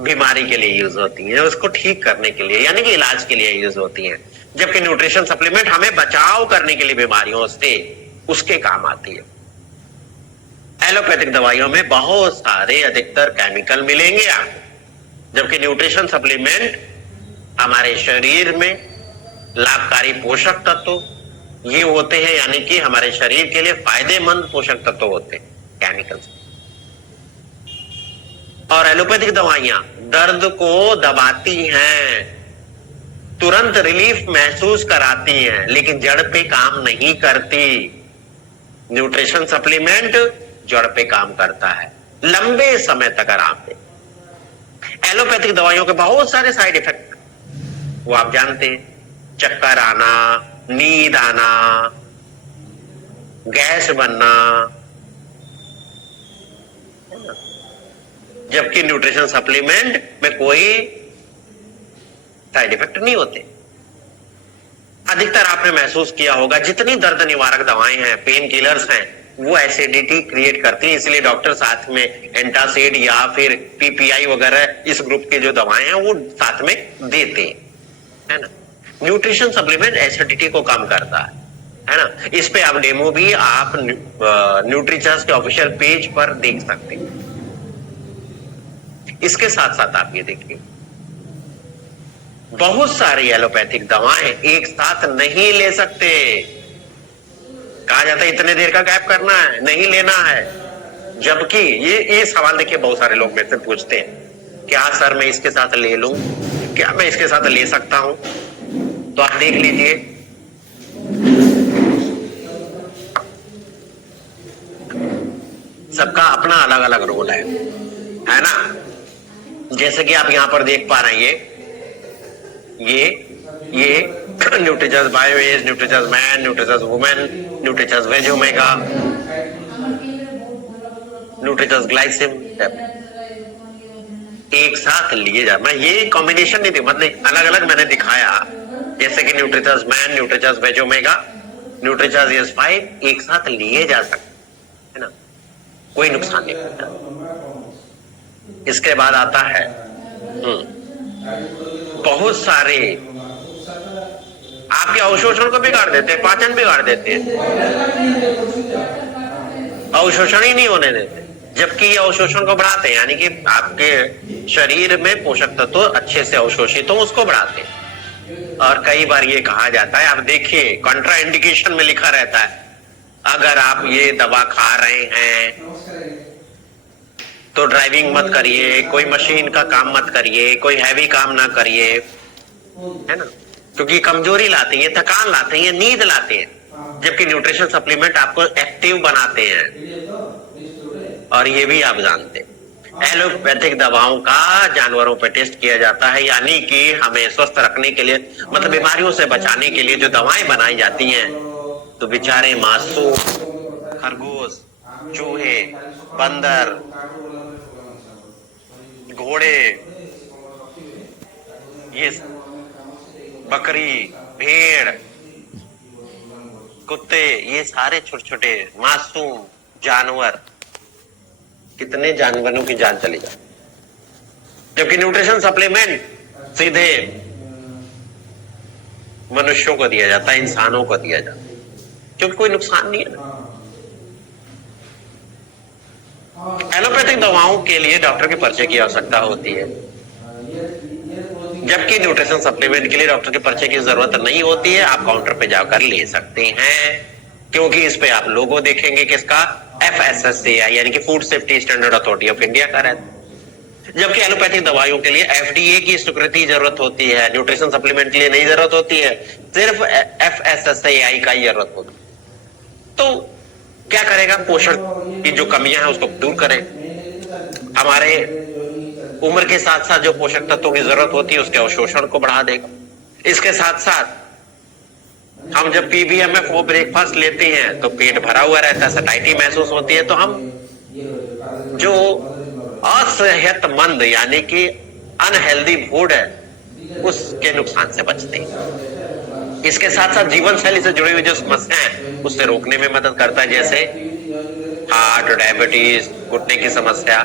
बीमारी के लिए यूज होती हैं, उसको ठीक करने के लिए, यानी कि इलाज के लिए यूज होती हैं। जबकि न्यूट्रिशन सप्लीमेंट हमें बचाव करने के लिए बीमारियों से, उसके काम आती है। एलोपैथिक दवाइयों में बहुत सारे अधिकतर केमिकल मिलेंगे आपको, जबकि न्यूट्रिशन सप्लीमेंट हमारे शरीर में लाभकारी पोषक तत्व ये होते हैं, यानी कि हमारे शरीर के लिए फायदेमंद पोषक तत्व होते हैं, केमिकल्स। और एलोपैथिक दवाइयां दर्द को दबाती हैं, तुरंत रिलीफ महसूस कराती हैं, लेकिन जड़ पे काम नहीं करती। न्यूट्रिशन सप्लीमेंट जड़ पे काम करता है, लंबे समय तक आराम दे। एलोपैथिक दवाइयों के बहुत सारे साइड इफेक्ट वो आप जानते हैं, चक्कर आना, नींद आना, गैस बनना, जबकि न्यूट्रिशन सप्लीमेंट में कोई साइड इफेक्ट नहीं होते। अधिकतर आपने महसूस किया होगा, जितनी दर्द निवारक दवाएं हैं, पेन किलर्स हैं, वो एसिडिटी क्रिएट करती है, इसलिए डॉक्टर साथ में एंटासिड या फिर PPI वगैरह इस ग्रुप की जो दवाएं हैं वो साथ में देते हैं, है ना। न्यूट्रिशन सप्लीमेंट एसिडिटी को कम करता है ना। इस पे आप डेमो भी आप न्यूट्रीचर्स के ऑफिशियल पेज पर देख सकते हैं। इसके साथ साथ आप ये देखिए, बहुत सारी एलोपैथिक दवाएं एक साथ नहीं ले सकते। कहा जाता है इतने देर का गैप करना है, नहीं लेना है। जबकि ये सवाल देखिए बहुत सारे लोग मेरे से पूछते हैं, क्या सर मैं इसके साथ ले लूं, क्या मैं इसके साथ ले सकता हूं? तो आप देख लीजिए, सबका अपना अलग अलग रोल है। है ना। जैसे कि आप यहाँ पर देख पा रहे हैं, ये न्यूट्रिचर्स बायोएज, न्यूट्रिचर्स मैन, न्यूट्रिचर्स वुमेन, न्यूट्रिचर्स वेज ओमेगा, न्यूट्रिचर्स ग्लाइसिम एक साथ लिए जा। मैं ये कॉम्बिनेशन नहीं दी, मतलब अलग अलग मैंने दिखाया, जैसे कि न्यूट्रिचर्स मैन, न्यूट्रिचर्स वेज ओमेगा, न्यूट्रिचर्स ES5 एक साथ लिए जा सकते है ना, कोई नुकसान नहीं होता। इसके बाद आता है बहुत सारे आपके अवशोषण को बिगाड़ देते हैं, पाचन बिगाड़ देते हैं, अवशोषण ही नहीं होने देते, जबकि ये अवशोषण को बढ़ाते हैं, यानी कि आपके शरीर में पोषक तत्व अच्छे से अवशोषित हो उसको बढ़ाते हैं। और कई बार ये कहा जाता है, आप देखिए कॉन्ट्रा इंडिकेशन में लिखा रहता है, अगर आप ये दवा खा रहे हैं तो ड्राइविंग मत करिए, कोई मशीन का काम मत करिए, कोई हैवी काम ना करिए, है ना, क्योंकि कमजोरी लाते हैं, थकान लाते हैं, नींद लाते हैं। जबकि न्यूट्रिशन सप्लीमेंट आपको एक्टिव बनाते हैं, और ये भी आप जानते हैं। एलोपैथिक दवाओं का जानवरों पर टेस्ट किया जाता है, यानी कि हमें स्वस्थ रखने के लिए, मतलब बीमारियों से बचाने के लिए जो दवाएं बनाई जाती हैं, तो बेचारे मासूम खरगोश, चूहे, बंदर, घोड़े, ये बकरी, भेड़, कुत्ते, ये सारे छोटे छोटे मासूम जानवर, कितने जानवरों की जान चली जाए। जबकि न्यूट्रिशन सप्लीमेंट सीधे मनुष्यों को दिया जाता है, इंसानों को दिया जाता है, क्योंकि कोई नुकसान नहीं है। एलोपैथिक दवाओं के लिए डॉक्टर के पर्चे की आवश्यकता होती है, जबकि न्यूट्रिशन सप्लीमेंट के लिए डॉक्टर के पर्चे की जरूरत नहीं होती है, आप काउंटर पे जाकर ले सकते हैं, क्योंकि इस पे आप लोगो देखेंगे किसका, FSSAI यानी कि food safety standard authority of India का रहता है। जबकि एलोपैथिक दवाइयों के लिए FDA की स्वीकृति जरूरत होती है, न्यूट्रिशन सप्लीमेंट के लिए नहीं जरूरत होती है, सिर्फ FSSAI का ही जरूरत होती है। तो क्या करेगा, पोषण की जो कमियां हैं उसको दूर करें, हमारे उम्र के साथ साथ जो पोषक तत्वों की जरूरत होती है उसके अवशोषण को बढ़ा देगा। इसके साथ साथ हम जब PBMF वो ब्रेकफास्ट लेते हैं तो पेट भरा हुआ रहता है, सटाइटी महसूस होती है, तो हम जो असेहतमंद यानी कि अनहेल्दी फूड है उसके नुकसान से बचते हैं। इसके साथ साथ जीवन शैली से जुड़ी हुई जो समस्याएं हैं उससे रोकने में मदद करता है, जैसे हार्ट, डायबिटीज, घुटने की समस्या।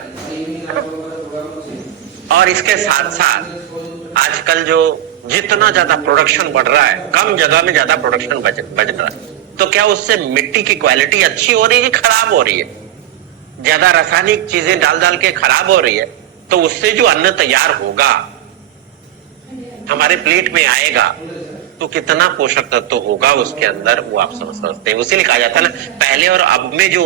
और इसके साथ साथ आजकल जो जितना ज्यादा प्रोडक्शन बढ़ रहा है, कम जगह में ज्यादा प्रोडक्शन बच रहा है, तो क्या उससे मिट्टी की क्वालिटी अच्छी हो रही है, खराब हो रही है? ज्यादा रासायनिक चीजें डाल डाल के खराब हो रही है, तो उससे जो अन्न तैयार होगा, हमारे प्लेट में आएगा, तो कितना पोषक तत्व होगा उसके अंदर, वो आप समझ सकते हैं। उसीलिए कहा जाता है ना, पहले और अब में जो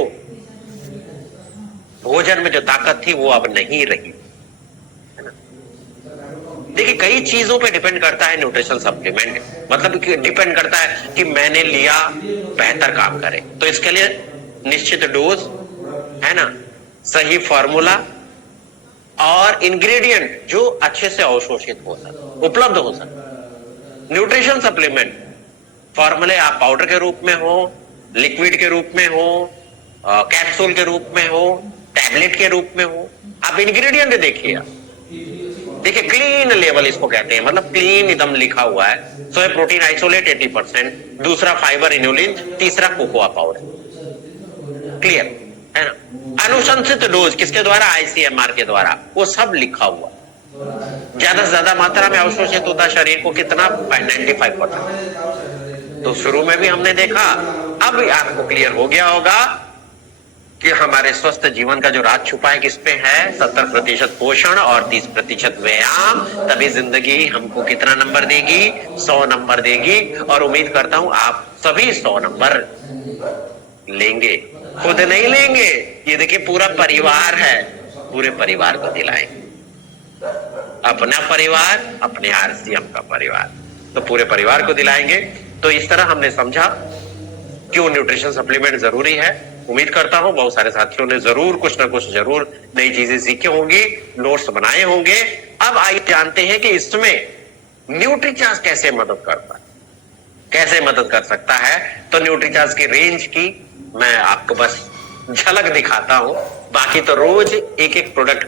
भोजन में जो ताकत थी वो अब नहीं रही। देखिए कई चीजों पे डिपेंड करता है न्यूट्रिशन सप्लीमेंट, मतलब कि डिपेंड करता है कि मैंने लिया बेहतर काम करे, तो इसके लिए निश्चित डोज है ना, सही फॉर्मूला और इंग्रेडिएंट जो अच्छे से अवशोषित हो सके, उपलब्ध हो सके। न्यूट्रिशन सप्लीमेंट फॉर्मूले आप पाउडर के रूप में हो, लिक्विड के रूप में हो, कैप्सूल के रूप में हो, टैबलेट के रूप में हो, आप इंग्रेडिएंट देखिए। देखिए क्लीन लेवल इसको कहते हैं, मतलब क्लीन एकदम लिखा हुआ है। सोया प्रोटीन आइसोलेट 80%, दूसरा फाइबर इनुलिन, तीसरा कोकोआ पाउडर, क्लियर है ना। अनुशंसित डोज किसके द्वारा, ICMR के द्वारा, वो सब लिखा हुआ। ज्यादा से ज्यादा मात्रा में अवशोषित होता शरीर को कितना, 95%। तो शुरू में भी हमने देखा, अब आपको क्लियर हो गया होगा कि हमारे स्वस्थ जीवन का जो राज छुपा है किस पे है, 70% पोषण और 30% व्यायाम, तभी जिंदगी हमको कितना नंबर देगी, 100 नंबर देगी। और उम्मीद करता हूं आप सभी 100 नंबर लेंगे, खुद नहीं लेंगे, ये देखिए पूरा परिवार है, पूरे परिवार को दिलाएंगे। अपना परिवार, अपने RCM का परिवार, तो पूरे परिवार को दिलाएंगे। तो इस तरह हमने समझा क्यों न्यूट्रिशन सप्लीमेंट जरूरी है। उम्मीद करता हूं बहुत सारे साथियों ने जरूर कुछ ना कुछ जरूर नई चीजें सीखी होंगी, नोट्स बनाए होंगे। अब आइए जानते हैं कि इसमें न्यूट्रीचार्ज कैसे मदद करता है, कैसे मदद कर सकता है। तो न्यूट्रीचार्ज की रेंज की मैं आपको बस झलक दिखाता हूं, बाकी तो रोज एक एक प्रोडक्ट